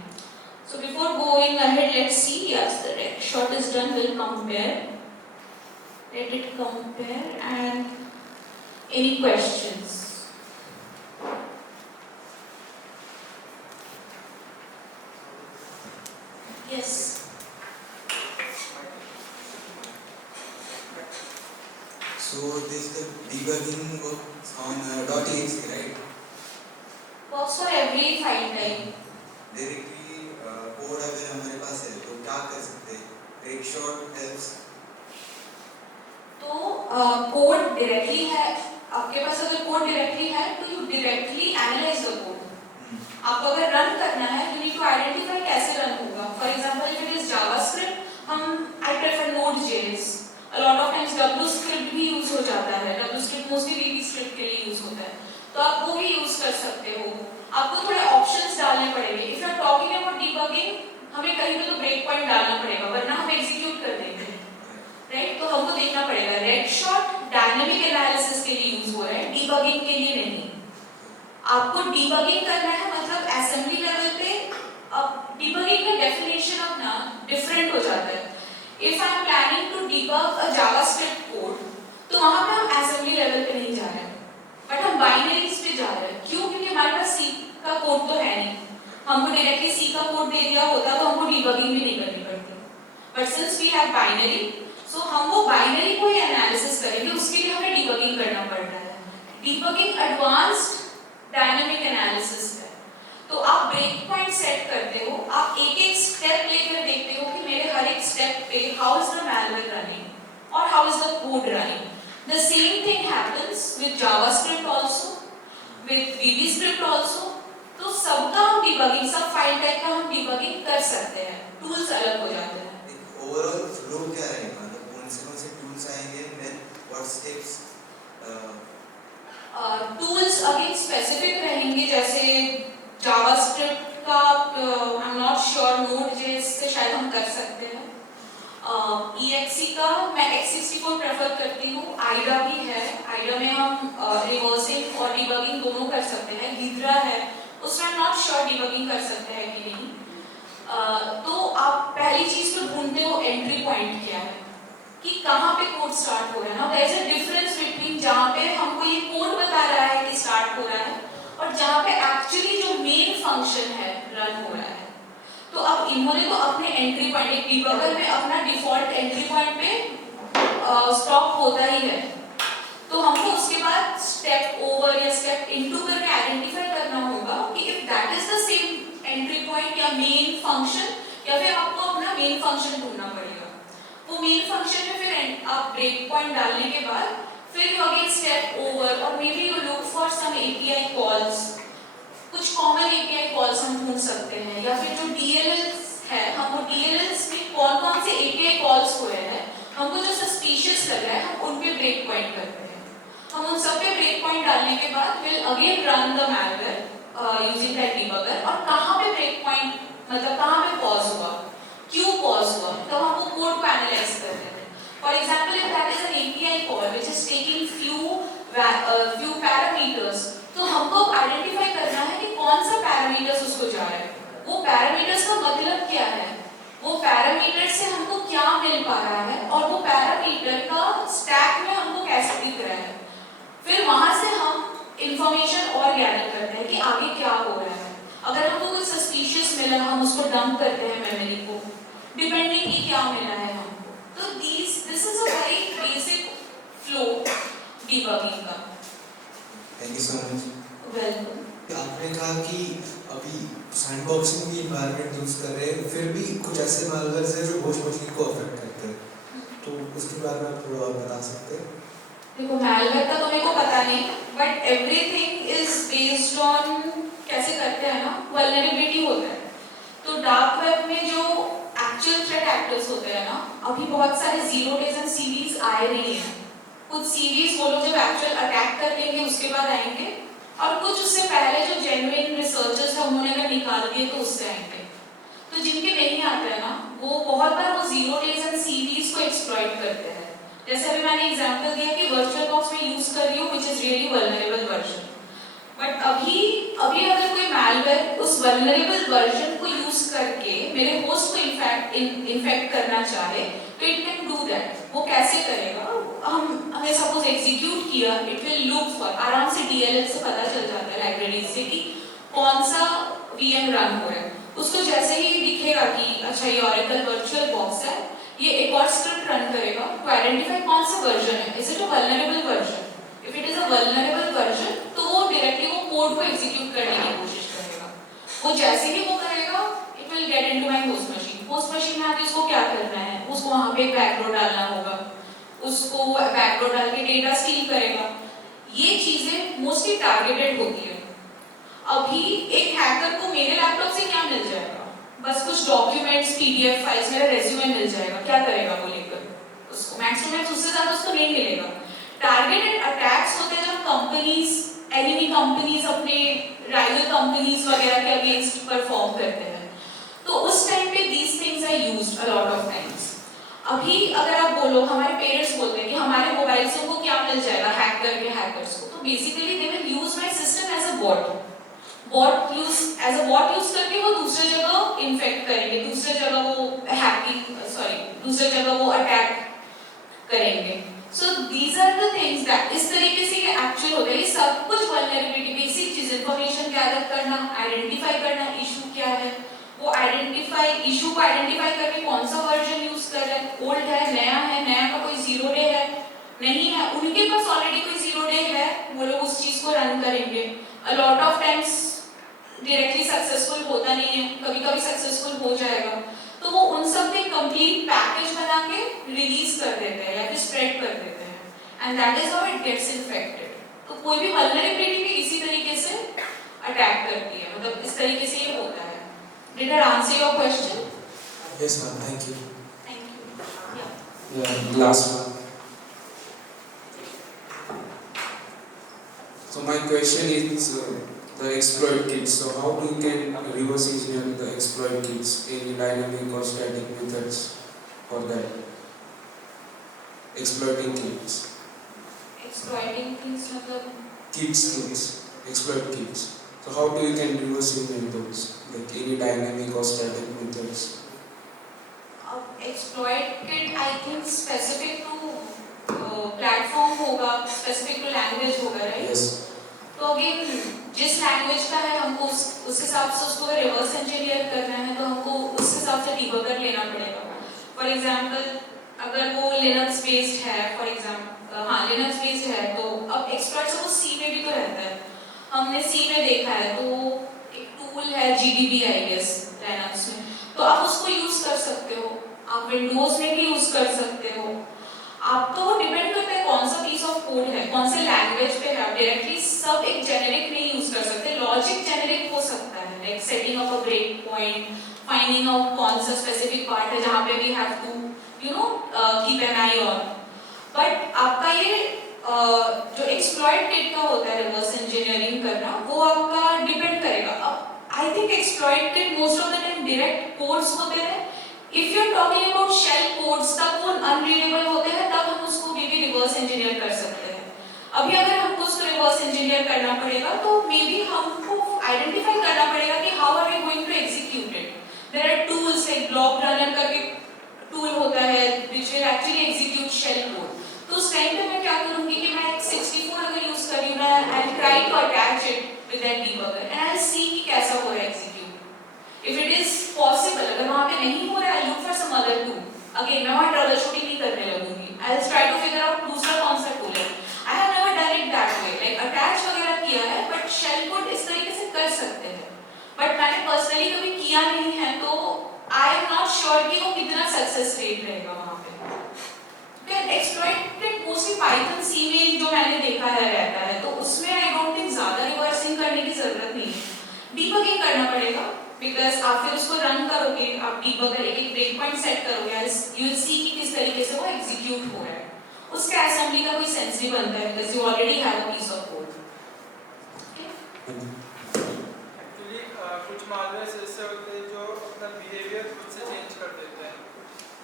So before going ahead, let's see. Yes, the red shot is done. We'll compare. Let it compare. And any questions? Yes. So this the debugging works on .exe, right? Works for every file type. Directly code अगर हमारे पास है तो क्या कर सकते हैं? Red shot helps. तो code directly है, आपके पास अगर कोड डायरेक्टली है तो you directly analyse the code. आपको अगर रन करना है, यू नीड टू आइडेंटिफाई कैसे रन होगा. For example if it is JavaScript, I prefer Node.js. A lot of times WScript भी यूज हो जाता है. WScript मोस्टली VB स्क्रिप्ट के लिए यूज होता है, तो आप वो भी यूज कर सकते हो. आपको थोड़े ऑप्शंस डालने पड़ेंगे. If you are talking about debugging, हमें कहीं पे तो ब्रेक पॉइंट डालना पड़ेगा, वरना हम एग्जीक्यूट कर देंगे. राइट? तो हमको देखना पड़ेगा. रेड शॉट डायनामिक एनालिसिस के लिए यूज हो रहा है, डीबगिंग के लिए नहीं. आपको डीबगिंग करना है, मतलब असेंबली लेवल पे. अब डीबगिंग का डेफिनेशन अपना डिफरेंट हो जाता है. If I am planning to debug a JavaScript code, तो वहाँ पे हम assembly level पे नहीं जा रहे हैं, बट हम binaries पे जा रहे हैं. क्यों? क्योंकि हमारे पास C का कोड तो है नहीं. हमको डायरेक्टली C का कोड दे दिया होता तो हमको debugging भी नहीं करनी पड़ती. But since we have binary, so हम वो binary को ही analysis करेंगे. उसके लिए हमें debugging करना पड़ रहा है. Debugging advanced डायनामिक एनालिसिस है। तो आप ब्रेक पॉइंट सेट करते हो, आप एक एक स्टेप लेकर देखते हो कि मेरे हर एक स्टेप पे how is the malware running और how is the code running. The same thing happens with JavaScript also, with VBScript also. तो सबका हम डिबगिंग, सब फाइल टाइप का हम डिबगिंग कर सकते हैं, टूल्स अलग हो जाते हैं। ओवरऑल फ्लो क्या रहेगा, मतलब कौन से टूल्स आएंगे, then what steps? Tools again specific रहेंगे, जैसे जावास्क्रिप्ट का आई एम नॉट श्योर, नोड.js से शायद हम कर सकते हैं। EXE का मैं x64 प्रेफर करती हूँ। आइडा भी है, आइडा में हम रिवर्सिंग और डिबगिंग दोनों कर सकते हैं। गिद्रा है, उसमें आई एम नॉट श्योर डिबगिंग कर सकते हैं कि नहीं। तो आप पहली चीज तो ढूंढते हो एंट्री पॉइंट क्या है, कि कहाँ पे कोड स्टार्ट हो रहा है ना। There is a difference between जहाँ पे हमको ये कोड बता रहा है कि स्टार्ट हो रहा है और जहाँ पे एक्चुअली जो मेन फंक्शन है रन हो रहा है। तो अब इन्होंने तो अपने एंट्री पॉइंट, एक डिबगर में अपना डिफॉल्ट एंट्री पॉइंट पे स्टॉप होता ही है। तो हमको उसके बाद स्टेप ओवर या स्टेप इनटू करके आइडेंटिफाई करना होगा कि if that is the same entry point या मेन फंक्शन, या फिर आपको अपना मेन फंक्शन ढूंढना पड़ेगा। वो मेन फंक्शन में फिर आप ब्रेक पॉइंट डालने के बाद फिर यू अगेन स्टेप ओवर और maybe you look for some API calls. कुछ कॉमन API कॉल्स हम ढूंढ सकते हैं, या फिर जो DLLs है, हम वो DLLs में कौन कौन से API कॉल्स हुए हैं, हमको जो सस्पिशियस लग रहा है हम उन पे ब्रेक पॉइंट करते हैं। हम उन सब पे ब्रेक पॉइंट डालने के बाद will again run the malware using that debugger. और कहाँ पे ब्रेक पॉइंट, मतलब कहाँ पे पॉज हुआ, क्यों पॉज हुआ, तो हम वो कोड को एनालाइज कर रहे हैं। For example if that is an API call which is taking few parameters, तो हमको आइडेंटिफाई करना है कि कौन सा पैरामीटर्स उसको जा रहा है, वो पैरामीटर्स का मतलब क्या है, वो पैरामीटर से हमको क्या मिल पा रहा है और वो पैरामीटर का स्टैक में हमको कैसे दिख रहा है। फिर वहां से हम इंफॉर्मेशन और गैदर करते हैं कि आगे क्या हो रहा है। अगर हमको कुछ सस्पिशियस मिला, हम उसको डंप करते हैं मेमोरी को, डिपेंडिंग कि क्या मिला है हमको। तो this is a very basic flow debugging का। Thank you so much. Welcome. आपने कहा कि अभी सैंडबॉक्सिंग की एनवायरनमेंट यूज कर रहे हैं, फिर भी कुछ ऐसे मालवेयर्स हैं जो होस्ट मशीन को अफेक्ट करते हैं, तो उसके बारे में आप थोड़ा और बता सकते हैं? देखो मैलवेयर का तो मेरे को पता नहीं, but everything is based on कैसे करते हैं ना, वल्नरेबिलिटी होता है। तो डार्क वेब में जो एक्चुअल थ्रेट एक्टर्स होते हैं ना, अभी बहुत सारे 0 days एंड सीवीज आए नहीं हैं। कुछ सीवीज वो लोग जब एक्चुअल अटैक कर लेंगे उसके बाद आएंगे, और कुछ उससे पहले जो जेन्युइन रिसर्चर्स हैं उन्होंने अगर निकाल दिए तो उससे आएंगे। तो जिनके नहीं आते हैं ना, वो बहुत बार वो 0 days एंड सीवीज को एक्सप्लॉइट करते हैं। जैसे अभी मैंने एग्जांपल दिया कि वर्चुअल बॉक्स में यूज कर रही हूँ which is really vulnerable version, but अभी अगर कोई मैलवेयर उस वल्नरेबल वर्जन को यूज करके मेरे होस्ट को इन्फेक्ट करना चाहे तो इट कैन डू दैट। वो कैसे करेगा, हमें सपोज एग्जीक्यूट किया, इट विल लुक फॉर, आराम से DLL से पता चल जाता है लाइब्रेरी से कि कौन सा VM रन हो रहा है। उसको जैसे ही दिखेगा कि अच्छा ये ऑरेकल वर्चुअल बॉक्स है, ये एक और स्क्रिप्ट रन करेगा टू आइडेंटिफाई कौन सा वर्जन है, is it a vulnerable version. If it is a vulnerable version तो वो डायरेक्टली वो कोड को एग्जीक्यूट करने की कोशिश करेगा। वो जैसे ही वो करेगा it will get into my host machine. Host machine में आके उसको क्या करना है, उसको वहां पे बैकडोर डालना होगा, उसको बैकडोर डाल के डेटा स्टील करेगा। ये चीजें मोस्टली टारगेटेड होती है। अभी एक हैकर को मेरे लैपटॉप से क्या मिल जाएगा, बस कुछ डॉक्यूमेंट्स, PDF फाइल्स, मेरा रेज्यूमे मिल जाएगा, क्या करेगा वो लेकर, उसको मैक्स टू मैक्स उससे ज्यादा उसको नहीं मिलेगा। टारगेटेड अटैक्स होते हैं जब कंपनीज, एनिमी कंपनीज अपने राइवल कंपनीज वगैरह के अगेंस्ट परफॉर्म करते हैं, तो उस टाइम पे these things are used a lot of times. अभी अगर आप बोलो, हमारे पेरेंट्स बोलते हैं कि हमारे मोबाइल से उनको क्या मिल जाएगा हैक करके हैकर्स को, तो basically they will use my system as a bot use करके वो दूसरे जगह इन्फेक्ट करेंगे, दूसरे जगह वो दूसरे जगह वो अटैक करेंगे। So these are the things that इस तरीके से ये एक्चुअल होता है। ये सब कुछ वल्नरेबिलिटी, बेसिक चीज, इंफॉर्मेशन गैदर करना, आइडेंटिफाई करना इशू क्या है, वो इशू को आइडेंटिफाई करके कौन सा वर्जन यूज कर रहा है, ओल्ड है, नया का कोई 0 day है, नहीं है, उनके पास ऑलरेडी कोई 0 day है, वो लोग उस चीज को रन करेंगे। a lot of times directly successful होता नहीं है, कभी कभी सक्सेसफुल हो जाएगा, तो वो उन सब के कंप्लीट पैकेज बना के रिलीज कर देते हैं या फिर स्प्रेड कर देते हैं, and that is how it gets infected. तो कोई भी वल्नरेबिलिटी भी इसी तरीके से अटैक करती है, मतलब इस तरीके से ये होता है। Did I answer your question? Yes, ma'am. Thank you. Thank you. Yeah, last one. So my question is the exploit kits. So how do you can reverse engineer the exploit kits? Any dynamic or static methods for that? Exploiting kits. Exploiting things मतलब Kits. Exploit kits. So how do you can reverse engineer those? Like any dynamic or static methods? Exploited I think specific to platform होगा, specific to language होगा, right? Yes. तो again जिस language का है हमको उस हिसाब से उसको रिवर्स इंजीनियर करना है, तो हमको उस हिसाब से डिबगर लेना पड़ेगा। फॉर एग्जांपल अगर वो लिनक्स बेस्ड है, फॉर एग्जांपल हाँ लिनक्स बेस्ड है, तो अब एक्सपर्ट्स वो सी में भी तो रहता है, हमने सी में देखा है, तो एक टूल है जीडीबी आई गेस लिनक्स में, तो आप उसको यूज कर सकते हो, आप विंडोज में भी यूज कर सकते हो। आपका वो डिपेंड करता है कौन सा पीस ऑफ कोड है, कौन से लैंग्वेज पे है। आप डायरेक्टली सब एक जेनेरिक नहीं यूज कर सकते, लॉजिक जेनेरिक हो सकता है, like setting of a break point, finding out कौन सा स्पेसिफिक पार्ट है जहाँ पे we have to keep an eye on. But आपका ये जो एक्सप्लॉइट किट का होता है रिवर्स इंजीनियरिंग करना, वो आपका डिपेंड करेगा। अब I think exploit kit most of the time direct codes होते हैं। If you are talking about shell codes, तब वो अनरीडेबल होते हैं, तब हम उसको मे बी रिवर्स इंजीनियर कर सकते हैं। अभी अगर हमको उसको रिवर्स इंजीनियर करना पड़ेगा, तो मे बी हमको आइडेंटिफाई करना पड़ेगा कि how are we going to execute it. There are tools like block runner करके टूल होता है which will actually execute shell code. तो उस टाइम पे मैं क्या करूंगी कि मैं एक 64 अगर यूज कर रही हूं, मैं I try to attach it with that debugger and I will see कि कैसा हो रहा है execute. If it is possible, अगर वहां पे नहीं हो रहा है, I look for some other tool. Again मैं वहां ट्रबल शूटिंग नहीं करने लगूंगी, I will try to figure out दूसरा कौन सा टूल है। I have never done it that way, like attach वगैरह किया है, बट शेल कोड इस तरीके से कर सकते हैं, बट मैंने पर्सनली कभी किया नहीं है, तो आई एम नॉट श्योर कि वो कितना सक्सेस रेट रहेगा वहां पे। एक्सप्लॉइटेड मोस्टली पाइथन सी में जो मैंने देखा है रहता है, तो उसमें आई डोंट थिंक ज्यादा रिवर्सिंग करने की जरूरत नहीं है, डीबगिंग करना पड़ेगा, बिकॉज आप फिर उसको रन करोगे, आप डीबगर एक ब्रेक पॉइंट सेट करोगे, यू विल सी कि किस तरीके से वो एग्जीक्यूट हो रहा है। उसका असेंबली का कोई सेंस नहीं बनता है, because you already have a piece of code. Actually कुछ मालवेयर्स ऐसे होते हैं जो अपना बिहेवियर खुद से चेंज कर देते हैं।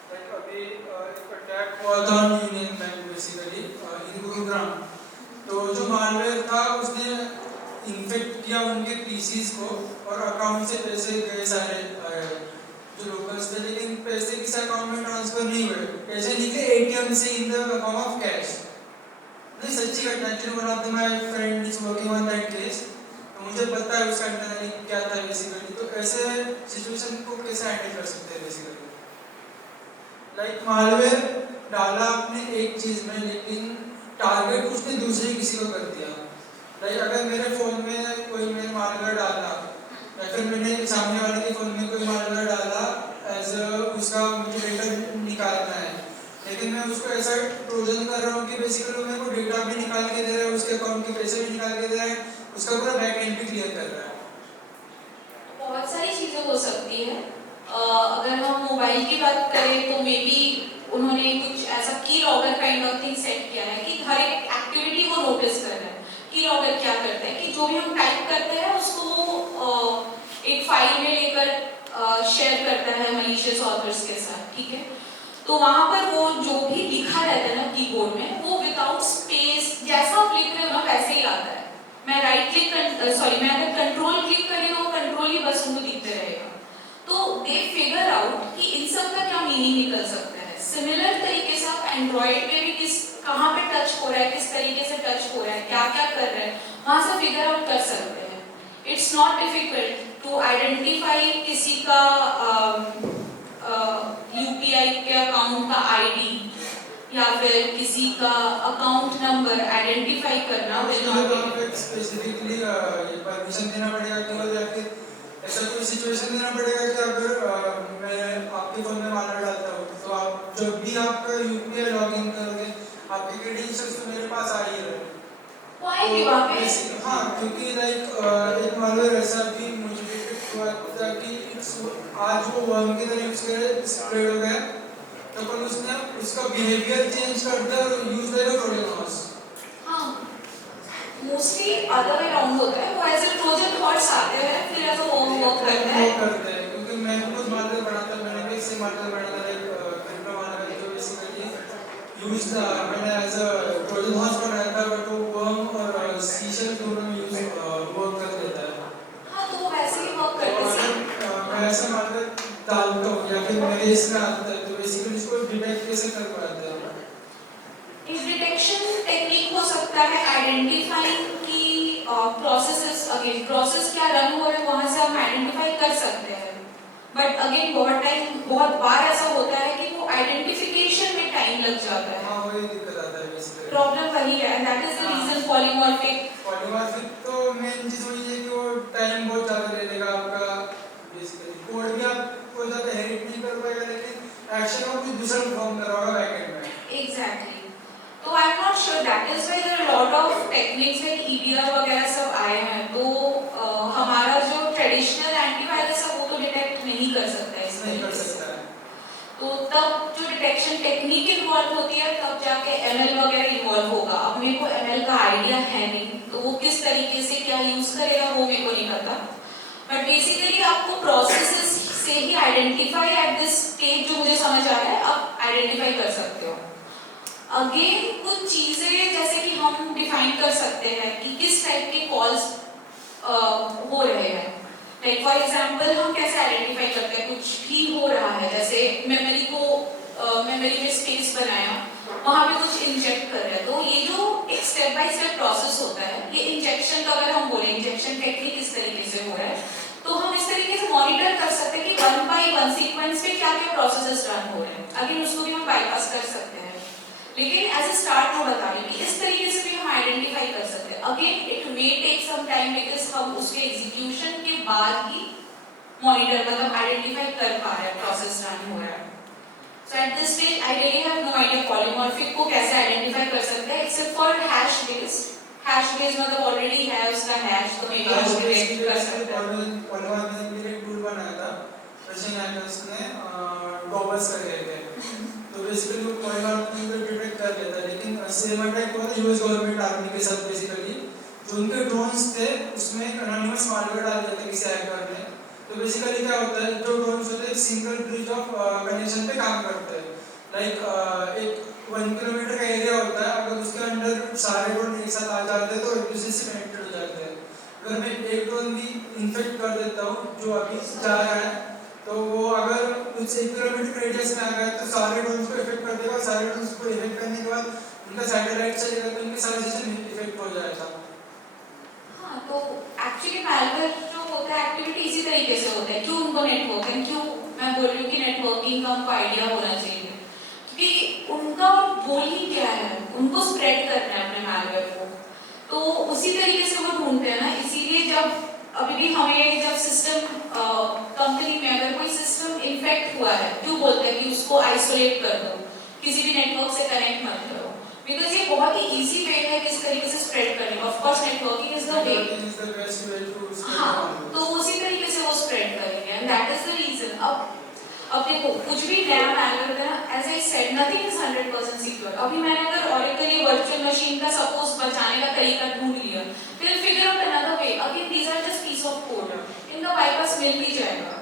लाइक अभी एक अटैक हुआ था यूनियन बैंक बेसिकली इन गुरुग्राम, तो जो मालवेयर था उसने इन्फेक्ट किया उनके पीसीज को और अकाउंट से पैसे गए सारे जो लोकल्स थे, लेकिन पैसे किसी अकाउंट में ट्रांसफर नहीं हुए, पैसे निकले एटीएम से in the form of cash. नहीं सच्ची घटना, actually one of my friend is working on that case, तो मुझे पता है उसका अंडरस्टैंडिंग क्या था बेसिकली। तो ऐसे सिचुएशन को कैसे हैंडल कर सकते हैं बेसिकली? लाइक मालवेयर डाला आपने एक चीज में, लेकिन टारगेट उसने दूसरे किसी को कर दिया। लाइक अगर मेरे फोन में कोई मैंने मालवेयर डाला, या फिर मैंने सामने वाले के फोन में कोई मालवेयर डाला एज उसका मुझे डेटा निकालना है, लेकिन मैं उसको ऐसा ट्रोजन कर रहा हूँ कि बेसिकली वो मेरे को डेटा भी निकाल के दे रहा है, उसके अकाउंट के पैसे भी निकाल के दे रहा है, उसका पूरा बैक एंड भी क्लियर कर रहा है। बहुत सारी चीजें हो सकती है। अगर हम मोबाइल की बात करें, तो मे बी उन्होंने कुछ ऐसा की logger kind of thing set किया है कि हर एक एक्टिविटी को नोटिस कर रहा है। की लॉगर क्या करता है कि जो भी हम टाइप करते हैं उसको वो एक फाइल में लेकर शेयर करता है malicious ऑथर्स के साथ, ठीक है? तो वहां पर वो जो भी लिखा रहता है ना कीबोर्ड में, वो विदाउट स्पेस जैसा आप लिख रहे हो ना वैसे ही आता है। मैं राइट क्लिक मैं अगर कंट्रोल क्लिक कर रही हूँ, कंट्रोल ही बस उनको दिखते रहेगा। तो दे फिगर आउट कि इन सब का क्या मीनिंग निकल सकता है। सिमिलर तरीके से आप एंड्रॉइड में भी कहाँ पे टच हो रहा है, किस तरीके से टच हो रहा है, क्या क्या कर रहा है, वहां से फिगर आउट कर सकते हैं। It's not difficult to identify किसी का यूपीआई के अकाउंट का आईडी या फिर किसी का अकाउंट नंबर आइडेंटिफाई करना। स्पेसिफिकली परमिशन देना पड़ेगा केवल, या फिर ऐसा कोई सिचुएशन देना पड़ेगा कि अगर मैं आपके फोन में मालवेयर डालता हूँ तो आप जब भी आपका यूपीआई लॉगिन करोगे आपके क्रेडेंशियल्स तो मेरे पास आ ही रहे। वो आएगी वहाँ पे। हाँ, क्योंकि लाइक एक मालवेयर ऐसा भी मोटिवेटेड हुआ था कि आज वो वर्म की तरह स्प्रेड हो गया, तो कल उसने उसका बिहेवियर चेंज कर दिया और यूज लाइक अ ट्रोजन। हाँ, मोस्टली अदर वे राउंड होता है, वो ऐसे ट्रोजन थॉट्स आते हैं फिर ऐसा वर्क करता है। क्योंकि मैं भी कुछ मालवेयर बनाता, मैंने भी इससे मालवेयर बनाता लाइक क्रिप्टो मालवेयर जो बेसिकली यूज था, मैंने एज अ ट्रोजन हॉर्स बनाया था, बट वो वर्म और सीशल दोनों में यूज वर्क कर देता है। हाँ, तो वो वैसे ही वर्क करता है। मैं ऐसा मालवेयर डालता हूँ या फिर मेरे इसमें आता है तो बेसिकली इसको डिटेक्ट कैसे कर पाते हैं? एक डिटेक्शन टेक्निक हो सकता है आइडेंटिफाइंग की प्रोसेसेस, अगेन प्रोसेस क्या रन हो रहा है वहाँ से हम आइडेंटिफाई कर सकते हैं, बट अगेन बहुत बार ऐसा होता है कि वो आइडेंटिफिकेशन में टाइम लग जाता है। हाँ, वही दिक्कत आता है बेसिकली। प्रॉब्लम वही है, that is the reason polymorphic तो मेन चीज वही है कि वो टाइम बहुत ज़्यादा ले लेगा आपका, बेसिकली कोड भी आपको ज़्यादा हेरिट नहीं कर पाएगा, लेकिन एक्शन को कुछ दूसरा परफॉर्म करवाएगा बैकएंड में। एग्जैक्टली। तो I am not sure, that is why there are lot of techniques like EDR वगैरह सब आए हैं, तो हमारा जो ट्रेडिशनल एंटीवायरस है वो तो डिटेक्ट नहीं कर सकता है इस नहीं कर तरीके से। सकता है। तो तब जो डिटेक्शन टेक्निक इन्वॉल्व होती है तब जाके एमएल वगैरह इन्वॉल्व होगा। अब मेरे को एमएल का आइडिया है नहीं, तो वो किस तरीके से क्या यूज करेगा वो मेरे को नहीं पता, बट बेसिकली आपको प्रोसेसेस से ही आइडेंटिफाई एट दिस स्टेज जो मुझे समझ आ रहा है आप आइडेंटिफाई कर सकते हो। अगेन कुछ चीजें जैसे कि हम डिफाइन कर सकते हैं कि किस टाइप के कॉल्स हो रहे हैं, लाइक फॉर एग्जांपल हम कैसे आइडेंटिफाई करते हैं कुछ भी हो रहा है, जैसे मेमोरी में स्पेस बनाया, वहां पे कुछ इंजेक्ट कर रहे हैं, तो ये जो एक स्टेप बाय स्टेप प्रोसेस होता है, ये इंजेक्शन का अगर हम बोले इंजेक्शन टेक्निक इस तरीके से हो रहा है, तो हम इस तरीके से मॉनिटर कर सकते हैं कि वन बाय वन सीक्वेंस में क्या क्या प्रोसेसेस रन हो रहे हैं। अगेन उसको भी हम बाईपास कर सकते हैं, लेकिन एज अ स्टार्ट मैं बता रही हूँ कि इस तरीके से भी हम आइडेंटिफाई कर सकते हैं। Again it may take some time because हम उसके एग्जीक्यूशन के बाद ही मॉनिटर मतलब आइडेंटिफाई कर पा रहे हैं प्रोसेस रन हो रहा है। So at this stage I really have no idea polymorphic को कैसे आइडेंटिफाई कर सकते हैं एक्सेप्ट फॉर हैश बेस्ड मतलब ऑलरेडी है उसका हैश, तो मे बी हम डिटेक्ट कर सकते हैं। पॉलीमॉर्फिज्म के लिए एक टूल बनाया था रशियन हैकर्स ने, गॉबल्स करके थे, तो बेसिकली वो पॉलीमॉर्फिज्म को डिटेक्ट कर लेता है, लेकिन सेम अटैक हुआ था यूएस गवर्नमेंट आर्मी के साथ। बेसिकली जो उनके ड्रोन्स थे उसमें एनोनिमस मालवेयर डाल दिया था किसी हैकर ने। तो बेसिकली क्या होता है, जो ड्रोन्स होते हैं सिंगल ब्रिज ऑफ कनेक्शन पे काम करते हैं, लाइक एक 1 किलोमीटर का एरिया होता है, अगर उसके अंदर सारे ड्रोन एक साथ आ जाते हैं तो एक दूसरे से कनेक्टेड हो जाते हैं। अगर मैं एक ड्रोन भी इन्फेक्ट कर देता हूँ जो अभी जा रहा है, तो वो अगर कुछ 1 किलोमीटर रेडियस में आ गया तो सारे ड्रोन्स को इफेक्ट कर देगा, सारे ड्रोन्स को इफेक्ट करने के बाद उनका सैटेलाइट चलेगा तो उनके सारे सिस्टम इफेक्ट हो जाएगा। हाँ, तो एक्चुअली मैलवेयर जो होता है एक्टिविटी इसी तरीके से होता है। क्यों उनको नेटवर्किंग, क्यों मैं बोल रही हूँ कि नेटवर्किंग का उनको आइडिया होना चाहिए, क्योंकि उनका गोल ही क्या है, उनको स्प्रेड करना है अपने मैलवेयर को, तो उसी तरीके से वो ढूंढते हैं ना। इसीलिए जब अभी भी हमें जब सिस्टम कंपनी में अगर कोई सिस्टम इन्फेक्ट हुआ है, क्यों बोलते हैं कि उसको आइसोलेट कर दो, किसी भी नेटवर्क से कनेक्ट मत करो, बिकॉज ये बहुत ही इजी वे है किस तरीके से स्प्रेड करने का। Of course networking is the way, हाँ, तो उसी तरीके से वो स्प्रेड करेंगे and that is the reason. अब देखो कुछ भी नया मैलवेयर है ना, as I said nothing is 100% secure. अभी मैंने अगर ऑरेकल या वर्चुअल मशीन का सपोज बचाने का तरीका ढूंढ लिया, फिर figure out another way, again these are just piece of code, इनका बाईपास मिल भी जाएगा।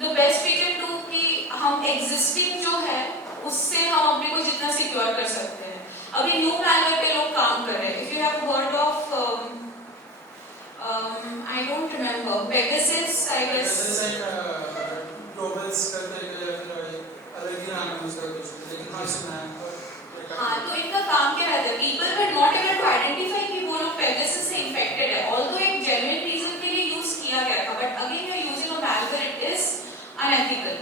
The best we can do कि हम एग्जिस्टिंग जो है उससे हम अपने को जितना सिक्योर कर सकते हैं। अभी न्यू मैलवेयर पे लोग काम कर रहे हैं। If you have heard of I don't remember Pegasus, I guess globals करते हैं या फिर अलग ही नाम यूज करते हैं, लेकिन हाँ सुना है। हाँ, तो इनका काम क्या रहता है, people were not able to identify कि वो लोग पेगासस से इन्फेक्टेड है, ऑल्दो एक जेन्युइन रीजन के लिए यूज किया गया था, but again you are using a malware, it is unethical.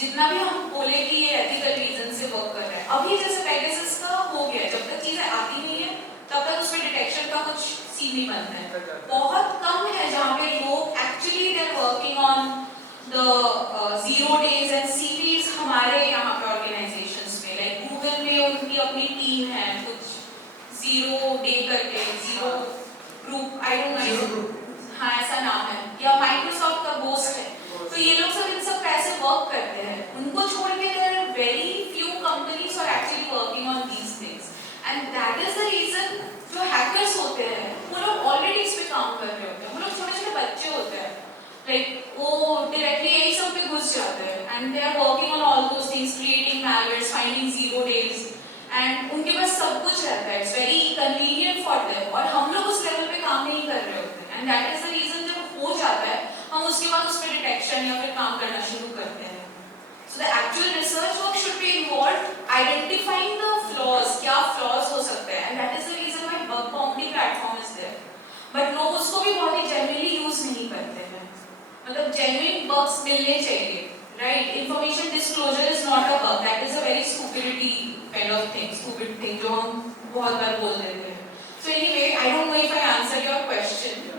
जितना भी हम बोले कि ये एथिकल रीजन से वर्क कर रहा है, अभी जैसे पेगासस का हो गया, जब तक चीजें आती नहीं है तब तक उसमें डिटेक्शन का कुछ सीन नहीं बनता है। बहुत कम है जहाँ जीरो डेज एंड सीपीज हमारे यहाँ पे ऑर्गेनाइजेशंस में, लाइक गूगल में उनकी अपनी टीम है, कुछ जीरो डे करके, zero group, I don't know, हाँ ऐसा नाम है, या माइक्रोसॉफ्ट का बोस्ट है। तो ये लोग सब इन सब पे ऐसे वर्क करते हैं, उनको छोड़ के there are very few companies are actually working on these things, and that is the reason जो हैकर्स होते हैं वो लोग ऑलरेडी इस पे काम कर रहे होते हैं, वो लोग छोटे छोटे बच्चे होते हैं, लाइक वो डायरेक्टली यही सब पे घुस जाते हैं, and they are working on all those things, creating malwares, finding zero days, and उनके पास सब कुछ रहता है, it's very convenient for them, और हम लोग उस लेवल पे काम नहीं कर रहे होते हैं, and that is the reason जब हो जाता है हम उसके बाद उस पर डिटेक्शन या फिर काम करना शुरू करते हैं। So the actual research work should be involve identifying the flaws, क्या फ्लॉज हो सकते हैं, and that is the reason why bug bounty platform is there, but लोग उसको भी बहुत ही जेन्युइनली यूज नहीं करते हैं, मतलब जेन्युइन बग्स मिलने चाहिए, right? Information disclosure is not a bug, that is a very stupidity kind of thing, stupid thing जो हम बहुत बार बोल देते हैं। So anyway, I don't know if I answer your question,